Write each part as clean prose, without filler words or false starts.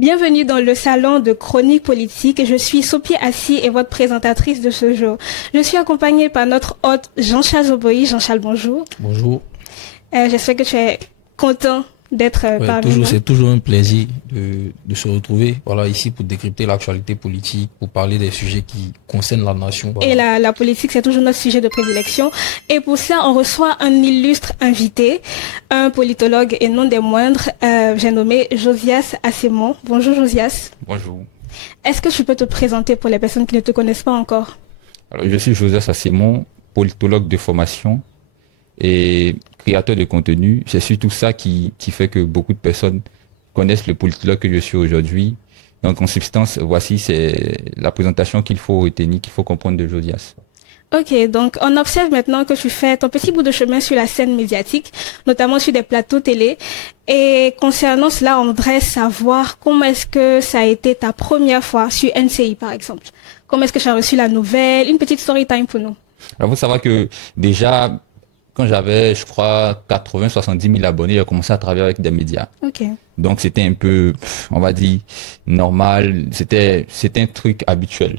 Bienvenue dans le salon de chronique politique. Je suis Sophie Assis et votre présentatrice de ce jour. Je suis accompagnée par notre hôte Jean-Charles Zoboï. Jean-Charles, bonjour. Bonjour. J'espère que tu es content d'être parmi nous. C'est toujours un plaisir de se retrouver ici pour décrypter l'actualité politique, pour parler des sujets qui concernent la nation. Et la politique, c'est toujours notre sujet de prédilection. Et pour ça, on reçoit un illustre invité, un politologue et non des moindres. J'ai nommé Josias Assemon. Bonjour Josias. Bonjour. Est-ce que tu peux te présenter pour les personnes qui ne te connaissent pas encore? Alors, je suis Josias Assemon, politologue de formation et créateur de contenu. C'est surtout ça qui fait que beaucoup de personnes connaissent le politologue que je suis aujourd'hui. Donc, en substance, voici, c'est la présentation qu'il faut retenir, qu'il faut comprendre de Josias. Ok, donc on observe maintenant que tu fais ton petit bout de chemin sur la scène médiatique, notamment sur des plateaux télé. Et concernant cela, on voudrait savoir comment est-ce que ça a été ta première fois sur NCI, par exemple. Comment est-ce que tu as reçu la nouvelle? Une petite story time pour nous. Alors, vous savez que déjà, quand j'avais, je crois, 80-70 000 abonnés, j'ai commencé à travailler avec des médias. Ok. Donc, c'était un peu, on va dire, normal. C'était un truc habituel.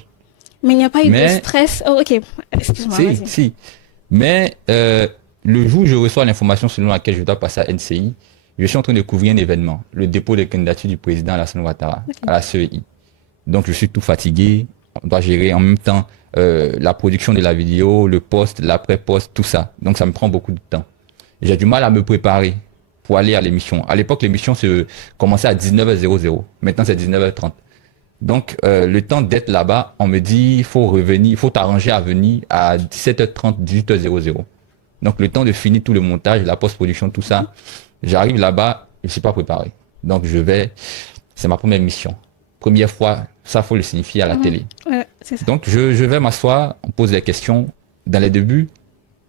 Mais il n'y a pas eu de stress. Oh, ok. Excuse-moi. Si. Mais le jour où je reçois l'information selon laquelle je dois passer à NCI, je suis en train de couvrir un événement, le dépôt des candidatures du président Alassane Ouattara à la CEI. Donc, je suis tout fatigué. On doit gérer en même temps la production de la vidéo, le post, l'après-post, tout ça. Donc, ça me prend beaucoup de temps. J'ai du mal à me préparer pour aller à l'émission. À l'époque, l'émission commençait à 19h00. Maintenant, c'est 19h30. Donc, le temps d'être là-bas, on me dit, il faut revenir, il faut t'arranger à venir à 17h30, 18h00. Donc, le temps de finir tout le montage, la post-production, tout ça, j'arrive là-bas, je ne suis pas préparé. Donc, c'est ma première mission. Première fois, ça, faut le signifier à la télé. Ouais, c'est ça. Donc, je vais m'asseoir, on pose des questions. Dans les débuts,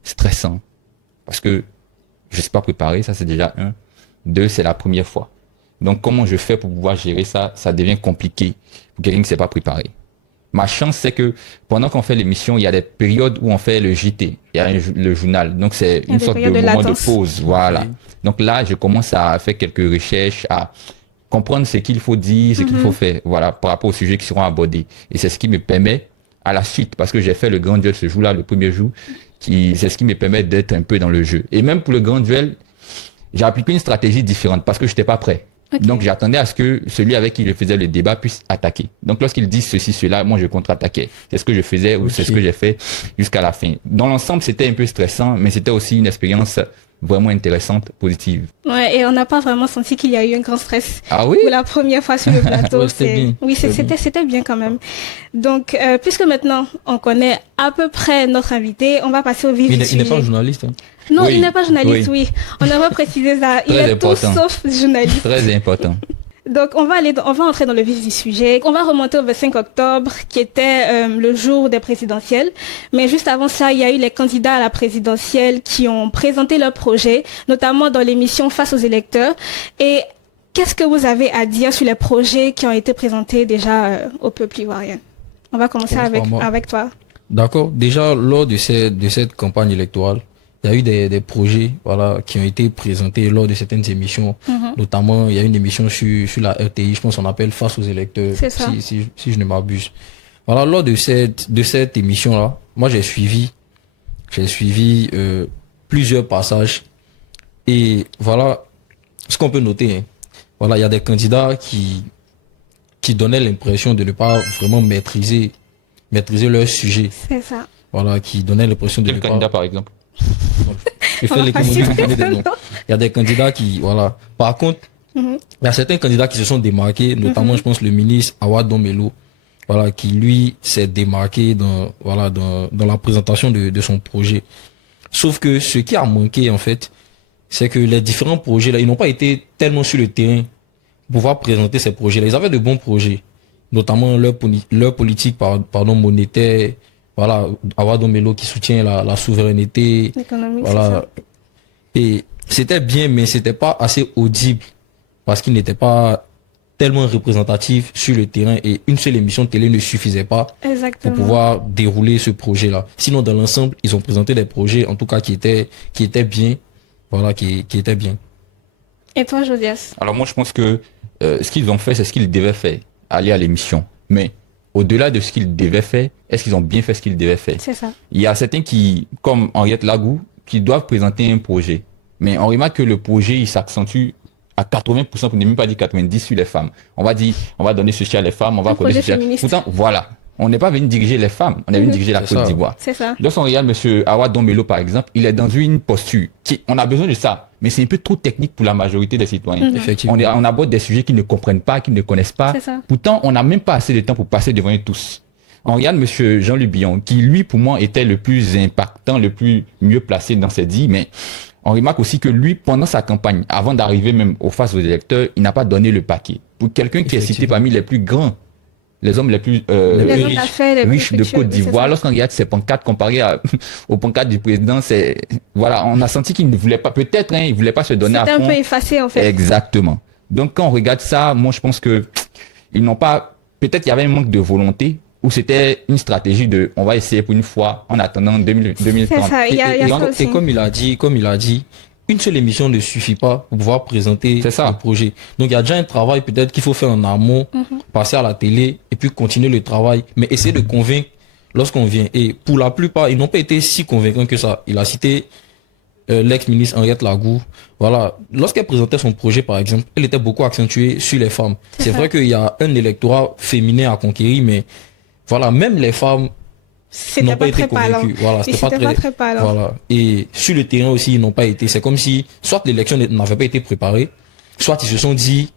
stressant. Parce que je ne suis pas préparé, ça c'est déjà un. Deux, c'est la première fois. Donc, comment je fais pour pouvoir gérer ça? Ça devient compliqué pour quelqu'un qui ne s'est pas préparé. Ma chance, c'est que pendant qu'on fait l'émission, il y a des périodes où on fait le JT, il y a le journal. Donc, c'est une sorte de moment de pause. Voilà. Oui. Donc là, je commence à faire quelques recherches, à comprendre ce qu'il faut dire, ce qu'il faut faire, voilà, par rapport aux sujets qui seront abordés. Et c'est ce qui me permet, à la suite, parce que j'ai fait le grand duel ce jour-là, le premier jour, c'est ce qui me permet d'être un peu dans le jeu. Et même pour le grand duel, j'ai appliqué une stratégie différente parce que je n'étais pas prêt. Okay. Donc, j'attendais à ce que celui avec qui je faisais le débat puisse attaquer. Donc, lorsqu'il dit ceci, cela, moi, je contre-attaquais. C'est ce que je faisais ou c'est ce que j'ai fait jusqu'à la fin. Dans l'ensemble, c'était un peu stressant, mais c'était aussi une expérience vraiment intéressante, positive. Ouais, et on n'a pas vraiment senti qu'il y a eu un grand stress. Ah oui? Pour la première fois sur le plateau. C'était bien. Oui, c'était bien quand même. Donc, puisque maintenant, on connaît à peu près notre invité, on va passer au vif du sujet. Il n'est pas journaliste, hein? Non, il n'est pas journaliste, oui. On n'a pas précisé ça. Il est tout sauf journaliste. Très important. Donc, on va entrer dans le vif du sujet. On va remonter au 25 octobre, qui était le jour des présidentielles. Mais juste avant ça, il y a eu les candidats à la présidentielle qui ont présenté leur projet, notamment dans l'émission Face aux électeurs. Et qu'est-ce que vous avez à dire sur les projets qui ont été présentés déjà au peuple ivoirien? On va commencer avec toi. D'accord. Déjà, lors de cette campagne électorale, il y a eu des projets qui ont été présentés lors de certaines émissions. Notamment, il y a une émission sur la RTI, je pense qu'on appelle Face aux électeurs, si je ne m'abuse. Voilà, lors de cette émission-là, moi j'ai suivi plusieurs passages. Et voilà, ce qu'on peut noter, hein. Voilà, il y a des candidats qui donnaient l'impression de ne pas vraiment maîtriser leur sujet. C'est ça. Voilà, qui donnaient l'impression de ne pas... candidat, par exemple? Je fais l'économie, vous connaissez des noms. Il y a des candidats qui, voilà. Par contre, il y a certains candidats qui se sont démarqués, notamment, je pense, le ministre Awa Domelo, voilà, qui lui s'est démarqué dans la présentation de son projet. Sauf que ce qui a manqué, en fait, c'est que les différents projets là, ils n'ont pas été tellement sur le terrain pour pouvoir présenter ces projets-là. Ils avaient de bons projets, notamment leur politique, monétaire. Voilà, Awa Domelo qui soutient la souveraineté. Économique, voilà. Et c'était bien, mais c'était pas assez audible parce qu'il n'était pas tellement représentatif sur le terrain et une seule émission de télé ne suffisait pas pour pouvoir dérouler ce projet-là. Sinon, dans l'ensemble, ils ont présenté des projets, en tout cas, qui étaient bien. Voilà, qui étaient bien. Et toi, Josias? Alors moi, je pense que ce qu'ils ont fait, c'est ce qu'ils devaient faire, aller à l'émission. Mais au-delà de ce qu'ils devaient faire, est-ce qu'ils ont bien fait ce qu'ils devaient faire? C'est ça. Il y a certains qui, comme Henriette Lagou, qui doivent présenter un projet. Mais on remarque que le projet, il s'accentue à 80%, pour ne même pas dire 90% sur les femmes. On va dire, on va donner ceci à les femmes, on va accorder ceci à... Pourtant, voilà. On n'est pas venu diriger les femmes, on est venu diriger la Côte d'Ivoire. C'est ça. Lorsqu'on regarde M. Awa Dombelo, par exemple, il est dans une posture on a besoin de ça, mais c'est un peu trop technique pour la majorité des citoyens. Effectivement. On aborde des sujets qu'ils ne comprennent pas, qu'ils ne connaissent pas. Pourtant, on n'a même pas assez de temps pour passer devant eux tous. On regarde M. Jean-Luc Billon, qui lui, pour moi, était le plus impactant, le plus mieux placé dans ses dits, mais on remarque aussi que lui, pendant sa campagne, avant d'arriver même face aux électeurs, il n'a pas donné le paquet. Pour quelqu'un qui est cité parmi les plus grands, les hommes les plus riches de Côte d'Ivoire, lorsqu'on regarde ces pancartes comparées aux pancartes du président, voilà, on a senti qu'il ne voulait pas, peut-être, il voulait pas se donner à fond. C'était un peu effacé, en fait. Exactement. Donc, quand on regarde ça, moi, je pense que ils n'ont pas, peut-être il y avait un manque de volonté, ou c'était une stratégie on va essayer pour une fois, en attendant 2030. C'est ça, et comme il a dit, une seule émission ne suffit pas pour pouvoir présenter le projet. Donc il y a déjà un travail peut-être qu'il faut faire en amont, passer à la télé et puis continuer le travail, mais essayer de convaincre lorsqu'on vient. Et pour la plupart, ils n'ont pas été si convaincants que ça. Il a cité l'ex-ministre Henriette Lagou. Voilà, lorsqu'elle présentait son projet par exemple, elle était beaucoup accentuée sur les femmes. C'est vrai qu'il y a un électorat féminin à conquérir, mais voilà, même les femmes n'ont pas été convaincus. Voilà, c'était pas très parlant. Voilà. Et sur le terrain aussi, ils n'ont pas été. C'est comme si soit l'élection n'avait pas été préparée, soit ils se sont dit,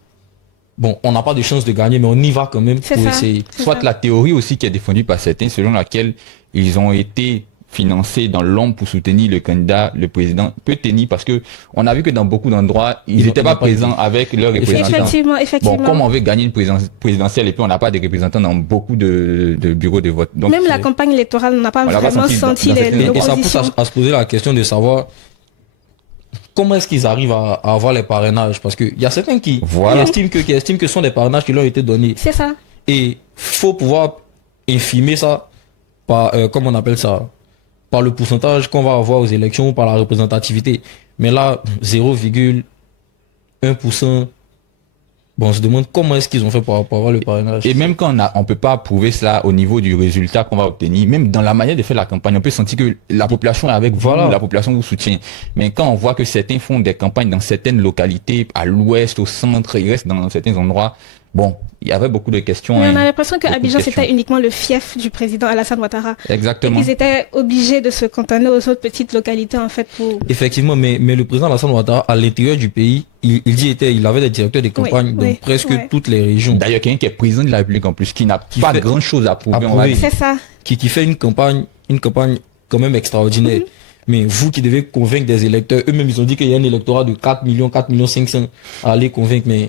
bon, on n'a pas de chance de gagner, mais on y va quand même pour essayer. Soit la théorie aussi qui est défendue par certains, selon laquelle ils ont été financés dans l'ombre pour soutenir le candidat, le président peut tenir, parce que on a vu que dans beaucoup d'endroits, ils n'étaient pas présents avec leurs représentants. Effectivement. Bon, comme on veut gagner une présidentielle et puis on n'a pas de représentants dans beaucoup de bureaux de vote. Donc, même la campagne électorale, on n'a pas vraiment senti l'opposition. Et ça pousse à se poser la question de savoir comment est-ce qu'ils arrivent à avoir les parrainages, parce qu'il y a certains qui estiment que ce sont des parrainages qui leur ont été donnés. C'est ça. Et faut pouvoir infirmer ça par, comment on appelle ça, par le pourcentage qu'on va avoir aux élections, par la représentativité. Mais là, 0,1%, bon, on se demande comment est-ce qu'ils ont fait pour avoir le parrainage. Et même quand on peut pas prouver cela au niveau du résultat qu'on va obtenir, même dans la manière de faire la campagne, on peut sentir que la population est avec vous, la population vous soutient. Mais quand on voit que certains font des campagnes dans certaines localités, à l'ouest, au centre, ils restent dans certains endroits, bon, il y avait beaucoup de questions. Mais on a l'impression qu'Abidjan, c'était uniquement le fief du président Alassane Ouattara. Exactement. Et qu'ils étaient obligés de se cantonner aux autres petites localités, en fait, pour... Effectivement, mais le président Alassane Ouattara, à l'intérieur du pays, il avait des directeurs de campagne dans presque toutes les régions. D'ailleurs, quelqu'un qui est président de la République en plus, qui n'a pas grand chose à prouver. C'est ça. Qui fait une campagne quand même extraordinaire. Mais vous qui devez convaincre des électeurs, eux-mêmes, ils ont dit qu'il y a un électorat de 4 millions 500 à aller convaincre, mais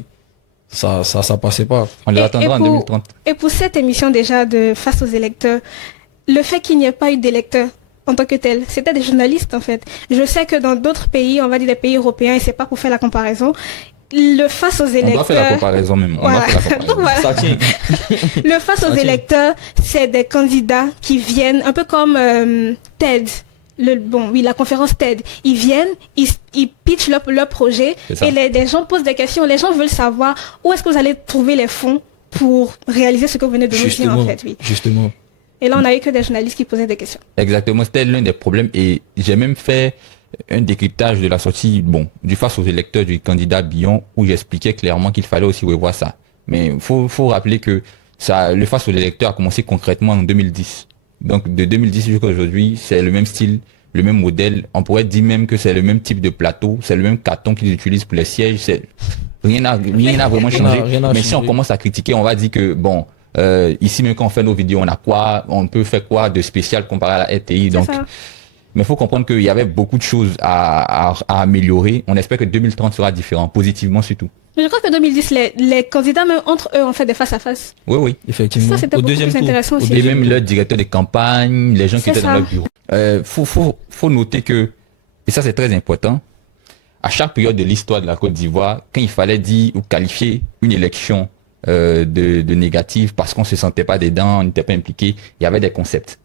ça passait pas. On les attendra en 2030. Et pour cette émission déjà de Face aux électeurs, le fait qu'il n'y ait pas eu d'électeurs en tant que tel, c'était des journalistes en fait. Je sais que dans d'autres pays, on va dire des pays européens, et c'est pas pour faire la comparaison, le face aux électeurs... On doit faire la comparaison même. Ça tient. Le face aux électeurs, c'est des candidats qui viennent, un peu comme TED. La conférence TED, ils viennent, ils pitchent leur projet et les gens posent des questions, les gens veulent savoir où est-ce que vous allez trouver les fonds pour réaliser ce que vous venez de nous dire en fait. Justement. Et là, on n'a eu que des journalistes qui posaient des questions. Exactement, c'était l'un des problèmes et j'ai même fait un décryptage de la sortie, du face aux électeurs du candidat Billon où j'expliquais clairement qu'il fallait aussi revoir ça. Mais faut rappeler que le face aux électeurs a commencé concrètement en 2010. Donc de 2010 jusqu'à aujourd'hui, c'est le même style, le même modèle. On pourrait dire même que c'est le même type de plateau, c'est le même carton qu'ils utilisent pour les sièges. Rien n'a vraiment changé. Mais si on commence à critiquer, on va dire que ici même quand on fait nos vidéos, on a quoi, on peut faire quoi de spécial comparé à la RTI. Donc, mais il faut comprendre qu'il y avait beaucoup de choses à améliorer. On espère que 2030 sera différent, positivement surtout. Mais je crois que 2010, les candidats, même entre eux, ont fait des face-à-face. Oui, effectivement. Ça, c'était beaucoup plus intéressant aussi. Et même le directeur de campagne, les gens qui étaient dans leur bureau. Faut noter que, et ça c'est très important, à chaque période de l'histoire de la Côte d'Ivoire, quand il fallait dire ou qualifier une élection de négative parce qu'on se sentait pas dedans, on n'était pas impliqué, il y avait des concepts.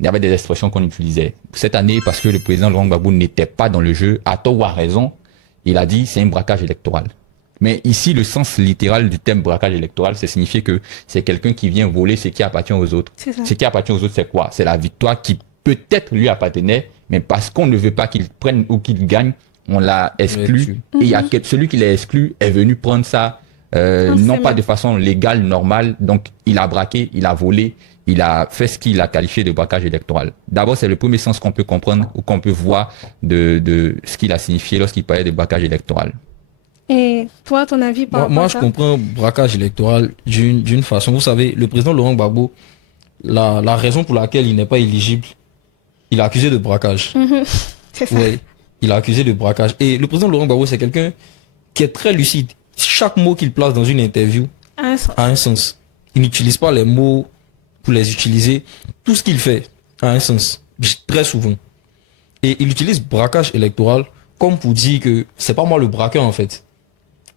Il y avait des expressions qu'on utilisait. Cette année, parce que le président Laurent Gbagbo n'était pas dans le jeu, à tort ou à raison, il a dit c'est un braquage électoral. Mais ici, le sens littéral du terme braquage électoral, c'est signifier que c'est quelqu'un qui vient voler ce qui appartient aux autres. Ce qui appartient aux autres, c'est quoi? C'est la victoire qui peut-être lui appartenait, mais parce qu'on ne veut pas qu'il prenne ou qu'il gagne, on l'a exclu. Et il y a celui qui l'a exclu est venu prendre ça, non pas de façon légale, normale. Donc, il a braqué, il a volé, il a fait ce qu'il a qualifié de braquage électoral. D'abord, c'est le premier sens qu'on peut comprendre ou qu'on peut voir de ce qu'il a signifié lorsqu'il parlait de braquage électoral. Et toi, ton avis par rapport à ça? Moi, je comprends braquage électoral d'une façon. Vous savez, le président Laurent Gbagbo, la raison pour laquelle il n'est pas éligible, il est accusé de braquage. C'est ça. Oui, il est accusé de braquage. Et le président Laurent Gbagbo, c'est quelqu'un qui est très lucide. Chaque mot qu'il place dans une interview a un sens. Il n'utilise pas les mots pour les utiliser. Tout ce qu'il fait a un sens, très souvent. Et il utilise braquage électoral comme pour dire que c'est pas moi le braqueur en fait.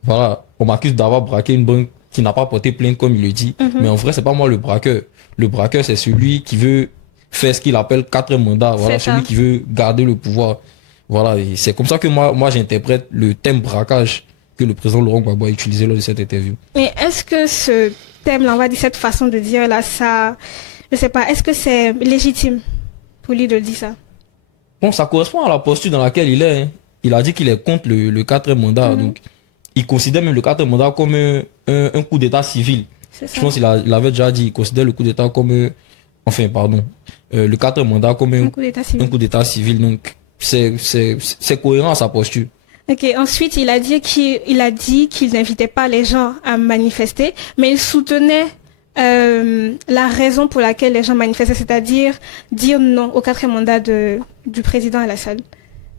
Voilà, on m'accuse d'avoir braqué une banque qui n'a pas porté plainte comme il le dit. Mais en vrai, c'est pas moi le braqueur. Le braqueur, c'est celui qui veut faire ce qu'il appelle 4 mandats. Voilà, celui qui veut garder le pouvoir. Voilà, et c'est comme ça que moi j'interprète le thème braquage que le président Laurent Gbagbo a utilisé lors de cette interview. Mais est-ce que ce thème-là, on va dire cette façon de dire là, ça, je sais pas, est-ce que c'est légitime pour lui de dire ça? Bon, ça correspond à la posture dans laquelle il est. Hein. Il a dit qu'il est contre le 4e mandat. Donc, il considère même le 4e mandat comme un coup d'état civil. Je pense qu'il avait déjà dit, il considère le coup d'état comme, le 4e mandat comme un coup d'état civil. Donc, c'est cohérent à sa posture. Ok, ensuite, il a dit qu'il n'invitait pas les gens à manifester, mais il soutenait la raison pour laquelle les gens manifestaient, c'est-à-dire dire non au 4e mandat du président Alassane.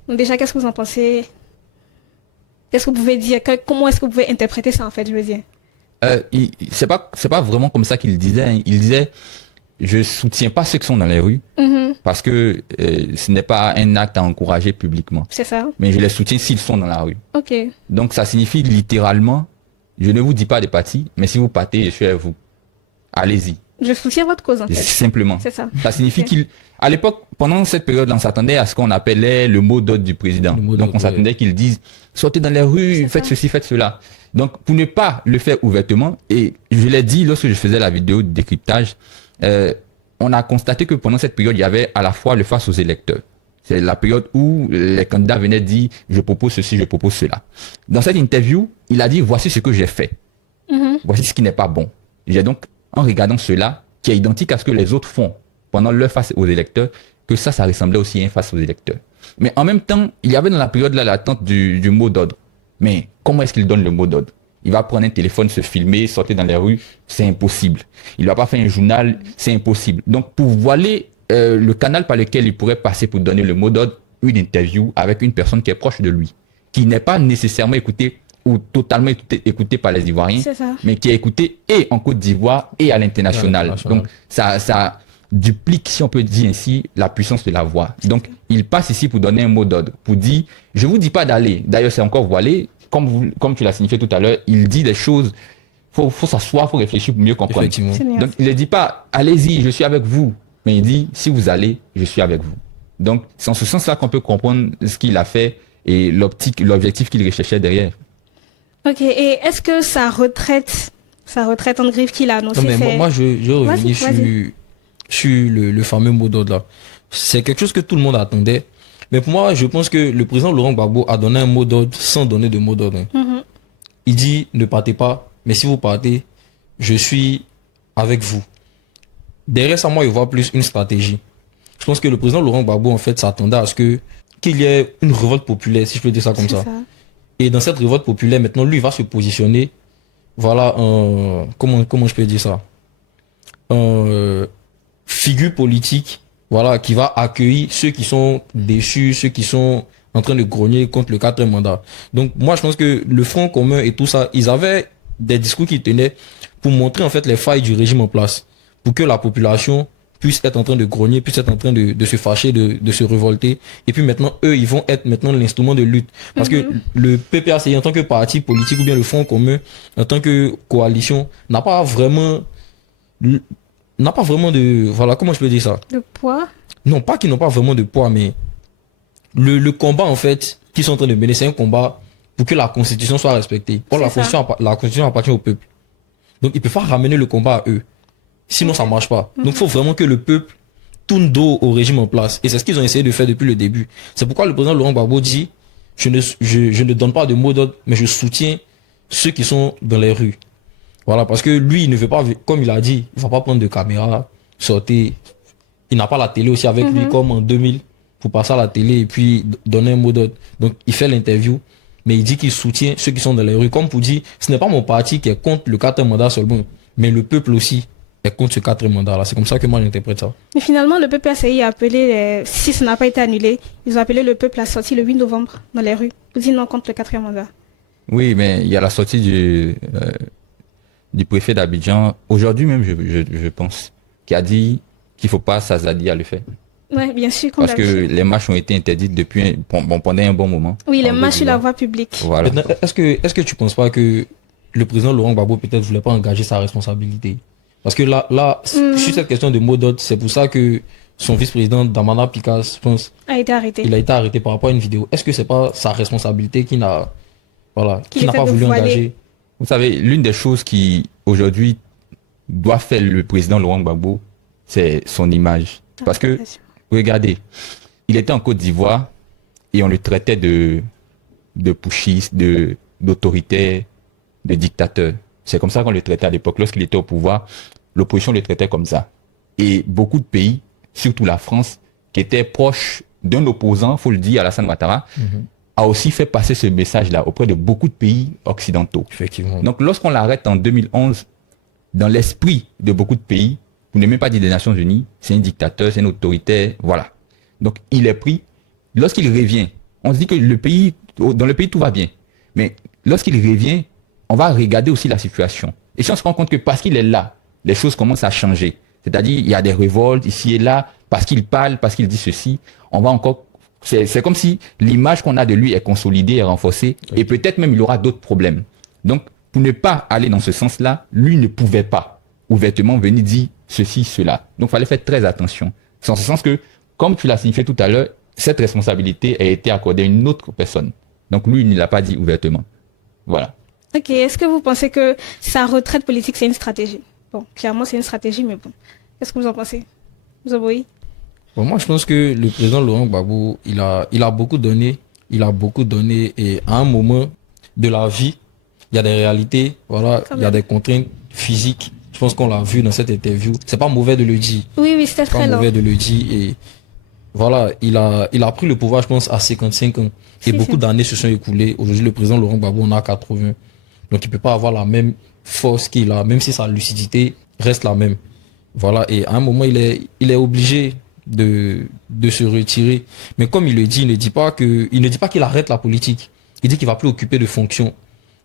Donc déjà, qu'est-ce que vous en pensez? Qu'est-ce que vous pouvez dire? Comment est-ce que vous pouvez interpréter ça, en fait, je veux dire? C'est pas vraiment comme ça qu'il disait. Hein. Il disait, je soutiens pas ceux qui sont dans les rues, parce que ce n'est pas un acte à encourager publiquement. C'est ça. Mais je les soutiens s'ils sont dans la rue. Ok. Donc ça signifie littéralement, je ne vous dis pas de partir, mais si vous partez, je suis avec vous. Allez-y. Je soutiens votre cause, en fait. Simplement. C'est ça. Ça signifie à l'époque, pendant cette période, on s'attendait à ce qu'on appelait le mot d'ordre du président. Donc on s'attendait qu'il dise, sortez dans les rues, faites ceci, faites cela. Donc pour ne pas le faire ouvertement, et je l'ai dit lorsque je faisais la vidéo de décryptage, on a constaté que pendant cette période, il y avait à la fois le face aux électeurs. C'est la période où les candidats venaient dire, je propose ceci, je propose cela. Dans cette interview, il a dit, voici ce que j'ai fait. Voici ce qui n'est pas bon. J'ai donc, en regardant cela, qui est identique à ce que les autres font pendant leur face aux électeurs, que ça ressemblait aussi à un face aux électeurs. Mais en même temps, il y avait dans la période là l'attente du mot d'ordre. Mais comment est-ce qu'il donne le mot d'ordre? Il va prendre un téléphone, se filmer, sortir dans les rues, c'est impossible. Il ne va pas faire un journal, c'est impossible. Donc pour voiler le canal par lequel il pourrait passer pour donner le mot d'ordre, une interview avec une personne qui est proche de lui, qui n'est pas nécessairement écoutée ou totalement écouté par les Ivoiriens, mais qui est écouté et en Côte d'Ivoire et à l'international. Donc ça duplique, si on peut dire ainsi, la puissance de la voix. Donc il passe ici pour donner un mot d'ordre, pour dire, je vous dis pas d'aller, d'ailleurs c'est encore voilé, comme tu l'as signifié tout à l'heure, il dit des choses, faut s'asseoir, faut réfléchir pour mieux comprendre. Donc il ne dit pas, allez-y, je suis avec vous, mais il dit, si vous allez, je suis avec vous. Donc c'est en ce sens-là qu'on peut comprendre ce qu'il a fait et l'objectif qu'il recherchait derrière. Ok, et est-ce que sa retraite en griffe qu'il a annoncé, moi je reviens sur le fameux mot d'ordre là. C'est quelque chose que tout le monde attendait. Mais pour moi, je pense que le président Laurent Gbagbo a donné un mot d'ordre sans donner de mot d'ordre. Il dit, ne partez pas, mais si vous partez, je suis avec vous. Derrière ça, moi, je vois plus une stratégie. Je pense que le président Laurent Gbagbo, en fait, s'attendait à ce qu'il y ait une révolte populaire, si je peux dire ça comme ça. Et dans cette révolte populaire, maintenant, lui, il va se positionner, voilà, comment je peux dire ça, figure politique, voilà, qui va accueillir ceux qui sont déçus, ceux qui sont en train de grogner contre le 4e mandat. Donc, moi, je pense que le Front commun et tout ça, ils avaient des discours qui tenaient pour montrer, en fait, les failles du régime en place, pour que la population puisse être en train de grogner, puisse être en train de se fâcher, de se révolter. Et puis maintenant, eux, ils vont être maintenant l'instrument de lutte. Parce que le PPACI, en tant que parti politique, ou bien le Front commun, en tant que coalition, n'a pas vraiment de... Voilà, comment je peux dire ça? De poids? Non, pas qu'ils n'ont pas vraiment de poids, mais le combat, en fait, qu'ils sont en train de mener, c'est un combat pour que la Constitution soit respectée. Or, la Constitution appartient au peuple. Donc, il ne peut pas ramener le combat à eux. Sinon, ça ne marche pas. Donc, il faut vraiment que le peuple tourne dos au régime en place. Et c'est ce qu'ils ont essayé de faire depuis le début. C'est pourquoi le président Laurent Gbagbo dit, je ne donne pas de mot d'ordre, mais je soutiens ceux qui sont dans les rues. Voilà, parce que lui, il ne veut pas, comme il a dit, il ne va pas prendre de caméra, sortir. Il n'a pas la télé aussi avec lui, comme en 2000, pour passer à la télé et puis donner un mot d'ordre. Donc, il fait l'interview, mais il dit qu'il soutient ceux qui sont dans les rues. Comme pour dire, ce n'est pas mon parti qui est contre le 4e mandat seulement, mais le peuple aussi est contre ce 4e mandat-là. C'est comme ça que moi, j'interprète ça. Mais finalement, le peuple PACI a appelé, si ça n'a pas été annulé, ils ont appelé le peuple à sortir le 8 novembre dans les rues pour dire non contre le 4e mandat. Oui, mais il y a la sortie du préfet d'Abidjan, aujourd'hui même, je pense, qui a dit qu'il ne faut pas s'azzadir à le faire. Oui, bien sûr. Parce que les marches ont été interdites depuis pendant un bon moment. Oui, les marches sur la voie publique. Voilà. Est-ce que tu ne penses pas que le président Laurent Gbagbo peut-être ne voulait pas engager sa responsabilité? Parce que là sur cette question de mot d'ordre, c'est pour ça que son vice-président Damana Pikas, je pense, a été arrêté. Il a été arrêté par rapport à une vidéo. Est-ce que c'est pas sa responsabilité qui n'a pas voulu engager? Vous savez, l'une des choses qui aujourd'hui doit faire le président Laurent Gbagbo, c'est son image. Parce que, regardez, il était en Côte d'Ivoire et on le traitait de putschiste, d'autoritaire, de dictateur. C'est comme ça qu'on le traitait à l'époque. Lorsqu'il était au pouvoir, l'opposition le traitait comme ça. Et beaucoup de pays, surtout la France, qui était proche d'un opposant, faut le dire, Alassane Ouattara, a aussi fait passer ce message-là auprès de beaucoup de pays occidentaux. Effectivement. Donc, lorsqu'on l'arrête en 2011, dans l'esprit de beaucoup de pays, vous n'aimez pas dire des Nations Unies, c'est un dictateur, c'est un autoritaire, voilà. Donc, il est pris. Lorsqu'il revient, on se dit que dans le pays, tout va bien. Mais lorsqu'il revient, on va regarder aussi la situation. Et si on se rend compte que parce qu'il est là, les choses commencent à changer. C'est-à-dire, il y a des révoltes ici et là, parce qu'il parle, parce qu'il dit ceci, on va encore... C'est comme si l'image qu'on a de lui est consolidée et renforcée, et peut-être même il aura d'autres problèmes. Donc, pour ne pas aller dans ce sens-là, lui ne pouvait pas ouvertement venir dire ceci, cela. Donc, il fallait faire très attention. C'est en ce sens que, comme tu l'as signifié tout à l'heure, cette responsabilité a été accordée à une autre personne. Donc, lui, il ne l'a pas dit ouvertement. Voilà. Ok, est-ce que vous pensez que sa retraite politique, c'est une stratégie? Bon, clairement, c'est une stratégie, mais bon. Qu'est-ce que vous en pensez? Vous en voyez? Bon, moi, je pense que le président Laurent Gbagbo, il a beaucoup donné. Il a beaucoup donné et à un moment de la vie, il y a des réalités, voilà, il y a des contraintes physiques. Je pense qu'on l'a vu dans cette interview. C'est pas mauvais de le dire. Oui, c'était très long. C'est pas mauvais de le dire et voilà, il a pris le pouvoir, je pense, à 55 ans. Et beaucoup d'années se sont écoulées. Aujourd'hui, le président Laurent Gbagbo en a 80. Donc, il peut pas avoir la même force qu'il a, même si sa lucidité reste la même. Voilà, et à un moment, il est obligé de se retirer. Mais comme il le dit, il ne dit pas qu'il arrête la politique. Il dit qu'il va plus occuper de fonctions.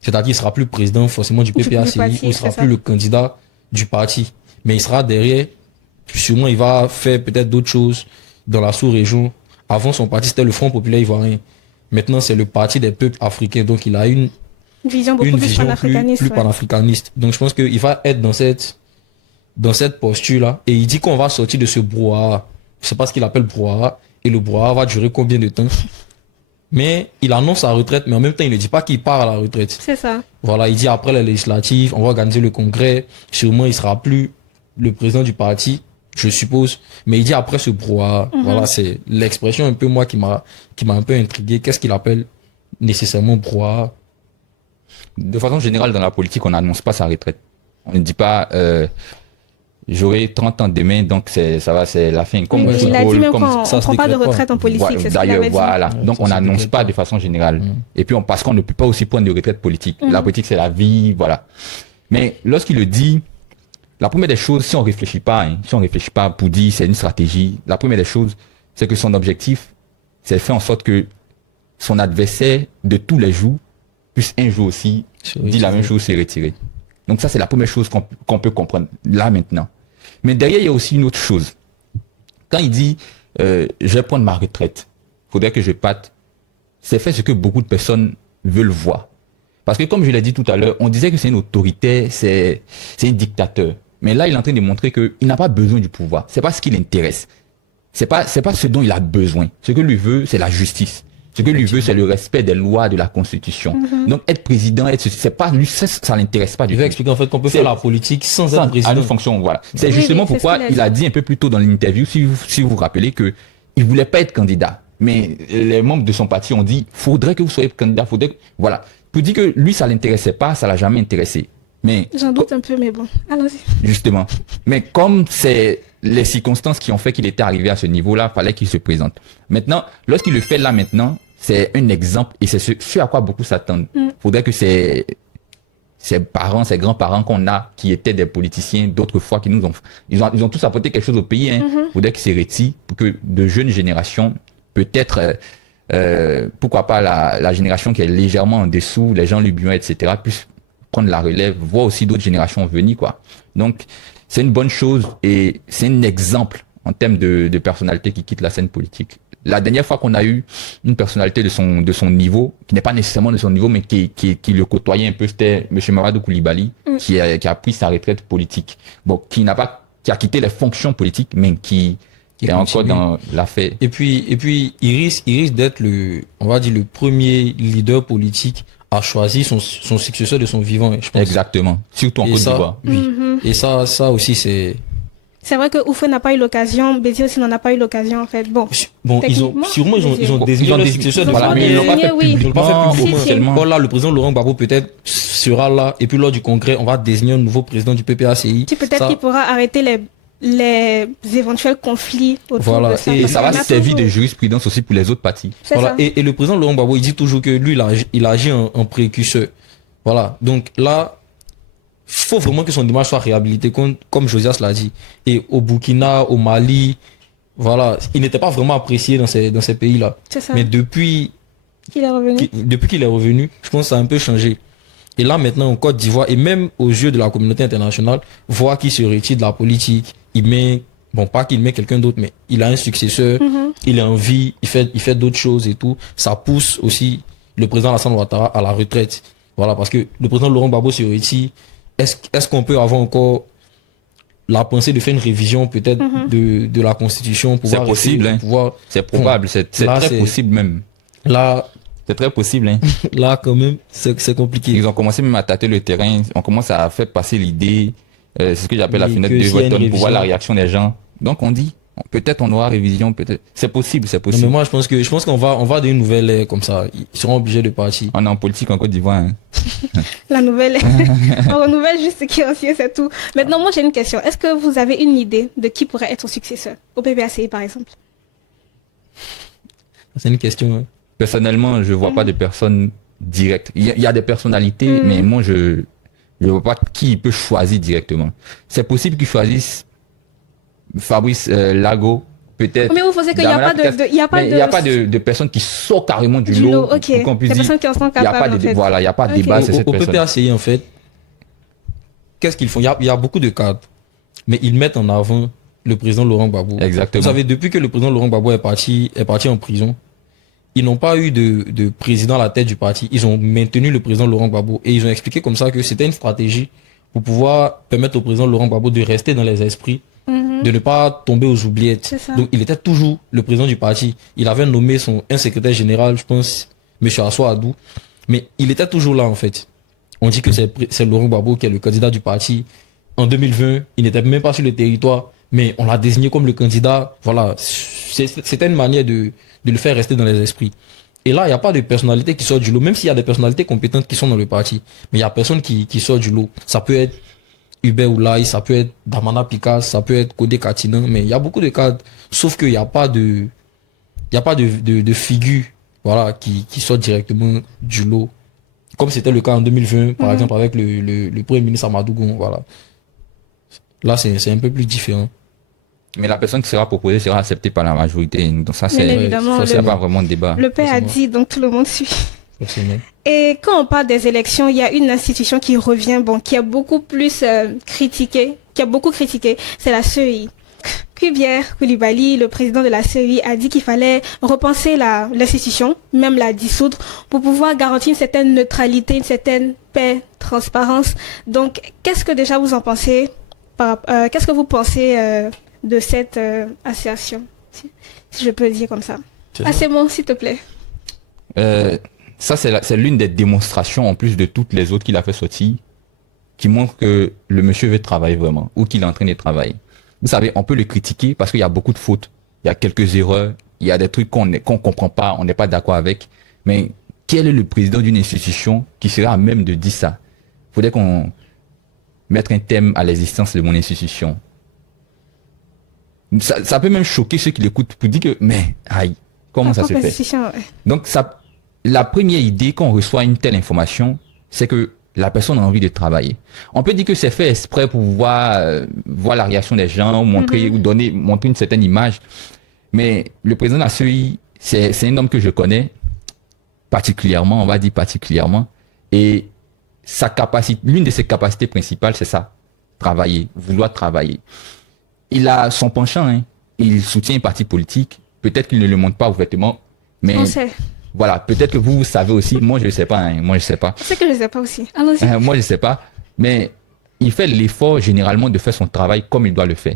C'est-à-dire qu'il sera plus président forcément du PPACI, ou il sera plus le candidat du parti. Mais il sera derrière. Sûrement, il va faire peut-être d'autres choses dans la sous-région. Avant, son parti, c'était le Front Populaire Ivoirien. Maintenant, c'est le Parti des peuples africains. Donc, il a une vision beaucoup plus panafricaniste. Plus panafricaniste. Donc, je pense qu'il va être dans cette posture-là. Et il dit qu'on va sortir de ce brouhaha. Je sais pas ce qu'il appelle brouhaha. Et le brouhaha va durer combien de temps? Mais il annonce sa retraite, mais en même temps, il ne dit pas qu'il part à la retraite. C'est ça. Voilà, il dit après les législatives, on va organiser le congrès. Sûrement, il sera plus le président du parti, je suppose. Mais il dit après ce brouhaha. Voilà, c'est l'expression un peu, moi, qui m'a un peu intrigué. Qu'est-ce qu'il appelle nécessairement brouhaha? De façon générale, dans la politique, on n'annonce pas sa retraite. On ne dit pas... j'aurai 30 ans demain, donc c'est la fin. Comme oui, il a dit même qu'on ne prend pas de retraite en politique. Ouais, d'ailleurs, voilà. Donc, on n'annonce pas de façon générale. Et puis, parce qu'on ne peut pas aussi prendre de retraite politique. La politique, c'est la vie, voilà. Mais lorsqu'il le dit, la première des choses, si on réfléchit pas pour dire c'est une stratégie, la première des choses, c'est que son objectif, c'est de faire en sorte que son adversaire de tous les jours puisse un jour aussi dire la même chose, se retirer. Donc ça, c'est la première chose qu'on peut comprendre là maintenant. Mais derrière, il y a aussi une autre chose. Quand il dit je vais prendre ma retraite, il faudrait que je parte, c'est fait ce que beaucoup de personnes veulent voir. Parce que comme je l'ai dit tout à l'heure, on disait que c'est un autoritaire, c'est un dictateur. Mais là, il est en train de montrer qu'il n'a pas besoin du pouvoir. C'est pas ce qui l'intéresse. C'est pas ce dont il a besoin. Ce que lui veut, c'est la justice. Ce que lui veut, c'est le respect des lois de la Constitution. Donc, être président, c'est pas lui, ça l'intéresse pas du Il tout. veut expliquer en fait qu'on peut faire la politique sans être président. À une fonction, voilà. C'est justement pourquoi il a dit un peu plus tôt dans l'interview, si vous vous rappelez, que il voulait pas être candidat. Mais les membres de son parti ont dit, faudrait que vous soyez candidat, voilà. Pour dire que lui, ça l'intéressait pas, ça l'a jamais intéressé. Mais. J'en doute un peu, mais bon, allons-y. Justement. Mais comme c'est les circonstances qui ont fait qu'il était arrivé à ce niveau-là, fallait qu'il se présente. Maintenant, lorsqu'il le fait là maintenant, c'est un exemple et c'est ce à quoi beaucoup s'attendent. Faudrait que ses parents, ses grands-parents qu'on a, qui étaient des politiciens d'autrefois, qui ils ont tous apporté quelque chose au pays, faudrait qu'ils se retirent pour que de jeunes générations, peut-être, pourquoi pas la génération qui est légèrement en dessous, les gens Lubion, etc., puissent prendre la relève, voir aussi d'autres générations venir, quoi. Donc, c'est une bonne chose et c'est un exemple en termes de personnalité qui quitte la scène politique. La dernière fois qu'on a eu une personnalité de son niveau, qui n'est pas nécessairement de son niveau, mais qui le côtoyait un peu, c'était M. Mamadou Koulibaly, qui a pris sa retraite politique. Bon, qui a quitté les fonctions politiques, mais qui est encore dans l'affaire. Et puis, il risque d'être on va dire, le premier leader politique à choisir son successeur de son vivant, je pense. Exactement. Surtout en Côte d'Ivoire. Oui. Et ça aussi, c'est... C'est vrai que Oufoué n'a pas eu l'occasion, Béziers aussi n'en a pas eu l'occasion en fait. Bon, ils ont désigné leur successeur de voilà, mais ils l'ont pas fait oui. Ils l'ont pas fait publiquement. Si. Là, le président Laurent Gbagbo peut-être sera là et puis lors du congrès, on va désigner un nouveau président du PPACI. Peut-être qu'il pourra arrêter les éventuels conflits autour de ça. Et ça va servir de jurisprudence aussi pour les autres partis. Voilà. Et le président Laurent Gbagbo, il dit toujours que lui, il agit en précurseur. Voilà. Donc là, faut vraiment que son image soit réhabilitée, comme Josias l'a dit. Et au Burkina, au Mali, voilà, il n'était pas vraiment apprécié dans ces pays-là. Mais depuis qu'il est revenu, je pense que ça a un peu changé. Et là, maintenant, en Côte d'Ivoire, et même aux yeux de la communauté internationale, voir qu'il se retire de la politique, pas qu'il met quelqu'un d'autre, mais il a un successeur, il est en vie, il fait d'autres choses et tout. Ça pousse aussi le président Alassane Ouattara à la retraite. Voilà, parce que le président Laurent Gbagbo se retire. Est-ce qu'on peut avoir encore la pensée de faire une révision peut-être de la Constitution? C'est possible, c'est probable, c'est très possible même. Là, c'est très possible. Hein. Là, quand même, c'est compliqué. Ils ont commencé même à tâter le terrain, on commence à faire passer l'idée, c'est ce que j'appelle la fenêtre de Watton pour voir la réaction des gens. Donc on dit, peut-être on aura révision, peut-être. C'est possible. Non, mais moi, je pense qu'on va donner une nouvelle ère comme ça. Ils seront obligés de partir. On est en politique en Côte d'Ivoire. Hein. La nouvelle ère. On renouvelle juste ce qui est ancien, c'est tout. Maintenant, moi, j'ai une question. Est-ce que vous avez une idée de qui pourrait être son successeur au PPACI, par exemple? C'est une question. Hein. Personnellement, je vois pas de personnes directes. Il y a des personnalités, mais moi, je vois pas qui peut choisir directement. C'est possible qu'ils choisissent Fabrice Lago, peut-être. Mais vous pensez qu'il n'y a pas de personnes qui sortent carrément du lot. Ok. Des personnes qui en sont capables. Il n'y a pas de débat sur cette personne. Au PPACI, en fait, qu'est-ce qu'ils font? Il y a beaucoup de cadres, mais ils mettent en avant le président Laurent Gbagbo. Exactement. Vous savez, depuis que le président Laurent Gbagbo est parti en prison, ils n'ont pas eu de président à la tête du parti. Ils ont maintenu le président Laurent Gbagbo et ils ont expliqué comme ça que c'était une stratégie pour pouvoir permettre au président Laurent Gbagbo de rester dans les esprits, de ne pas tomber aux oubliettes. Donc il était toujours le président du parti. Il avait nommé un secrétaire général, je pense, M. Assou Adou, mais il était toujours là en fait. On dit que c'est Laurent Gbagbo qui est le candidat du parti. En 2020, il n'était même pas sur le territoire, mais on l'a désigné comme le candidat. Voilà, c'était une manière de le faire rester dans les esprits. Et là, il n'y a pas de personnalité qui sort du lot, même s'il y a des personnalités compétentes qui sont dans le parti. Mais il n'y a personne qui sort du lot. Ça peut être Hubert Oulaï, ça peut être Damana Pikas, ça peut être Kodé Katinan, mais il y a beaucoup de cadres. Sauf qu'il n'y a pas de figure, voilà, qui sort directement du lot. Comme c'était le cas en 2020, par exemple, avec le Premier ministre Amadou Gon, voilà. Là, c'est un peu plus différent. Mais la personne qui sera proposée sera acceptée par la majorité. Donc ça, c'est pas vraiment de débat. Le père a dit, donc tout le monde suit. Et quand on parle des élections, il y a une institution qui revient, qui a beaucoup plus critiqué, c'est la CEI. Kubière Koulibaly, le président de la CEI, a dit qu'il fallait repenser l'institution, même la dissoudre, pour pouvoir garantir une certaine neutralité, une certaine paix, transparence. Donc, qu'est-ce que déjà vous en pensez? Qu'est-ce que vous pensez de cette assertion, si je peux le dire comme ça? C'est bon, s'il te plaît. Ça, c'est l'une des démonstrations, en plus de toutes les autres qu'il a fait sortir, qui montre que le monsieur veut travailler vraiment, ou qu'il est en train de travailler. Vous savez, on peut le critiquer parce qu'il y a beaucoup de fautes, il y a quelques erreurs, il y a des trucs qu'on comprend pas, on n'est pas d'accord avec. Mais quel est le président d'une institution qui serait à même de dire ça? Il faudrait qu'on mette un thème à l'existence de mon institution. Ça peut même choquer ceux qui l'écoutent pour dire que, mais, aïe, comment ça se fait? Ouais. Donc, la première idée quand on reçoit une telle information, c'est que la personne a envie de travailler. On peut dire que c'est fait exprès pour voir la réaction des gens, montrer une certaine image. Mais le président de la CEI, c'est un homme que je connais particulièrement, on va dire particulièrement. Et l'une de ses capacités principales, c'est ça. Travailler, vouloir travailler. Il a son penchant, hein. Il soutient un parti politique. Peut-être qu'il ne le montre pas ouvertement, mais on sait. Voilà, peut-être que vous savez aussi. Moi, je ne sais pas. Hein. Moi, je sais pas. C'est que je ne sais pas aussi. Allons-y. Moi, je ne sais pas. Mais il fait l'effort généralement de faire son travail comme il doit le faire.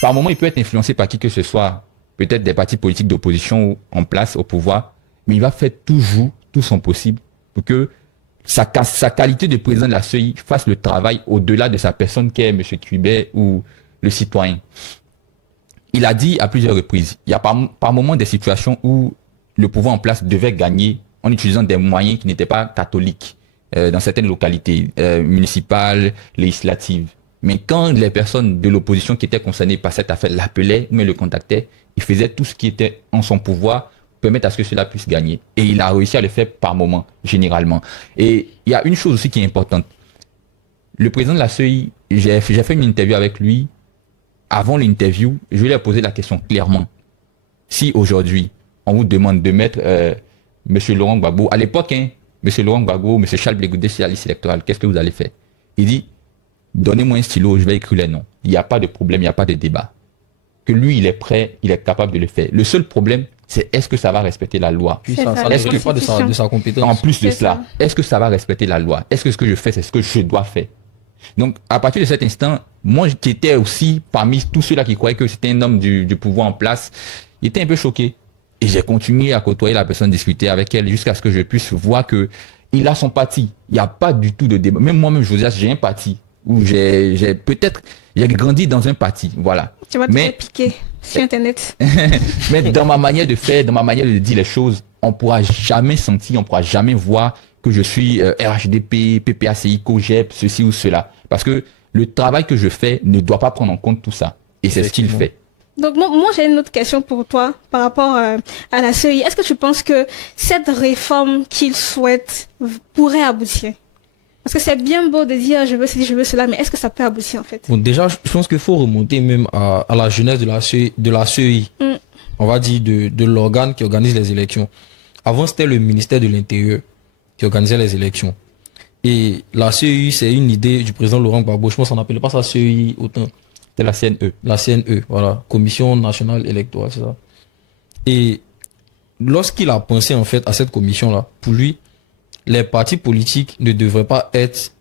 Par moment, il peut être influencé par qui que ce soit, peut-être des partis politiques d'opposition en place, au pouvoir, mais il va faire toujours tout son possible pour que sa qualité de président de la CEI fasse le travail au-delà de sa personne qui est M. Cuibet ou le citoyen. Il a dit à plusieurs reprises, il y a par moment des situations où le pouvoir en place devait gagner en utilisant des moyens qui n'étaient pas catholiques dans certaines localités municipales, législatives. Mais quand les personnes de l'opposition qui étaient concernées par cette affaire l'appelaient, mais le contactaient, il faisait tout ce qui était en son pouvoir pour permettre à ce que cela puisse gagner. Et il a réussi à le faire par moment, généralement. Et il y a une chose aussi qui est importante. Le président de la CEI, j'ai fait une interview avec lui. Avant l'interview, je lui ai posé la question clairement. Si aujourd'hui, on vous demande de mettre M. Laurent Gbagbo, à l'époque, hein, M. Laurent Gbagbo, M. Charles Blé Goudé sur la liste électorale, qu'est-ce que vous allez faire? Il dit, donnez-moi un stylo, je vais écrire les noms. Il n'y a pas de problème, il n'y a pas de débat. Que lui, il est prêt, il est capable de le faire. Le seul problème, c'est est-ce que ça va respecter la loi? Puis ça ne pas de sa compétence. En plus de cela, est-ce que ça va respecter la loi? Est-ce que ce que je fais, c'est ce que je dois faire? Donc, à partir de cet instant, moi, qui étais aussi parmi tous ceux-là qui croyaient que c'était un homme du pouvoir en place, j'étais un peu choqué. Et j'ai continué à côtoyer la personne, discuter avec elle jusqu'à ce que je puisse voir que il a son parti. Il n'y a pas du tout de débat. Même moi-même, Josias, j'ai un parti où j'ai grandi dans un parti. Voilà. Tu vas te faire piquer sur Internet. Mais dans ma manière de faire, dans ma manière de dire les choses, on pourra jamais sentir, on pourra jamais voir que je suis RHDP, PPACI, COGEP, ceci ou cela. Parce que le travail que je fais ne doit pas prendre en compte tout ça. Et c'est ce qu'il fait. Donc moi j'ai une autre question pour toi par rapport à la CEI. Est-ce que tu penses que cette réforme qu'il souhaite pourrait aboutir? Parce que c'est bien beau de dire je veux ceci, je veux cela, mais est-ce que ça peut aboutir en fait? Bon, déjà, je pense qu'il faut remonter même à la jeunesse de la CEI. On va dire de l'organe qui organise les élections. Avant, c'était le ministère de l'Intérieur qui organisait les élections. Et la CEI, c'est une idée du président Laurent Gbagbo. Je pense qu'on n'appelait pas ça CEI autant. C'est la CNE. La CNE, voilà. Commission nationale électorale, c'est ça. Et lorsqu'il a pensé en fait à cette commission-là, pour lui, les partis politiques ne devraient pas être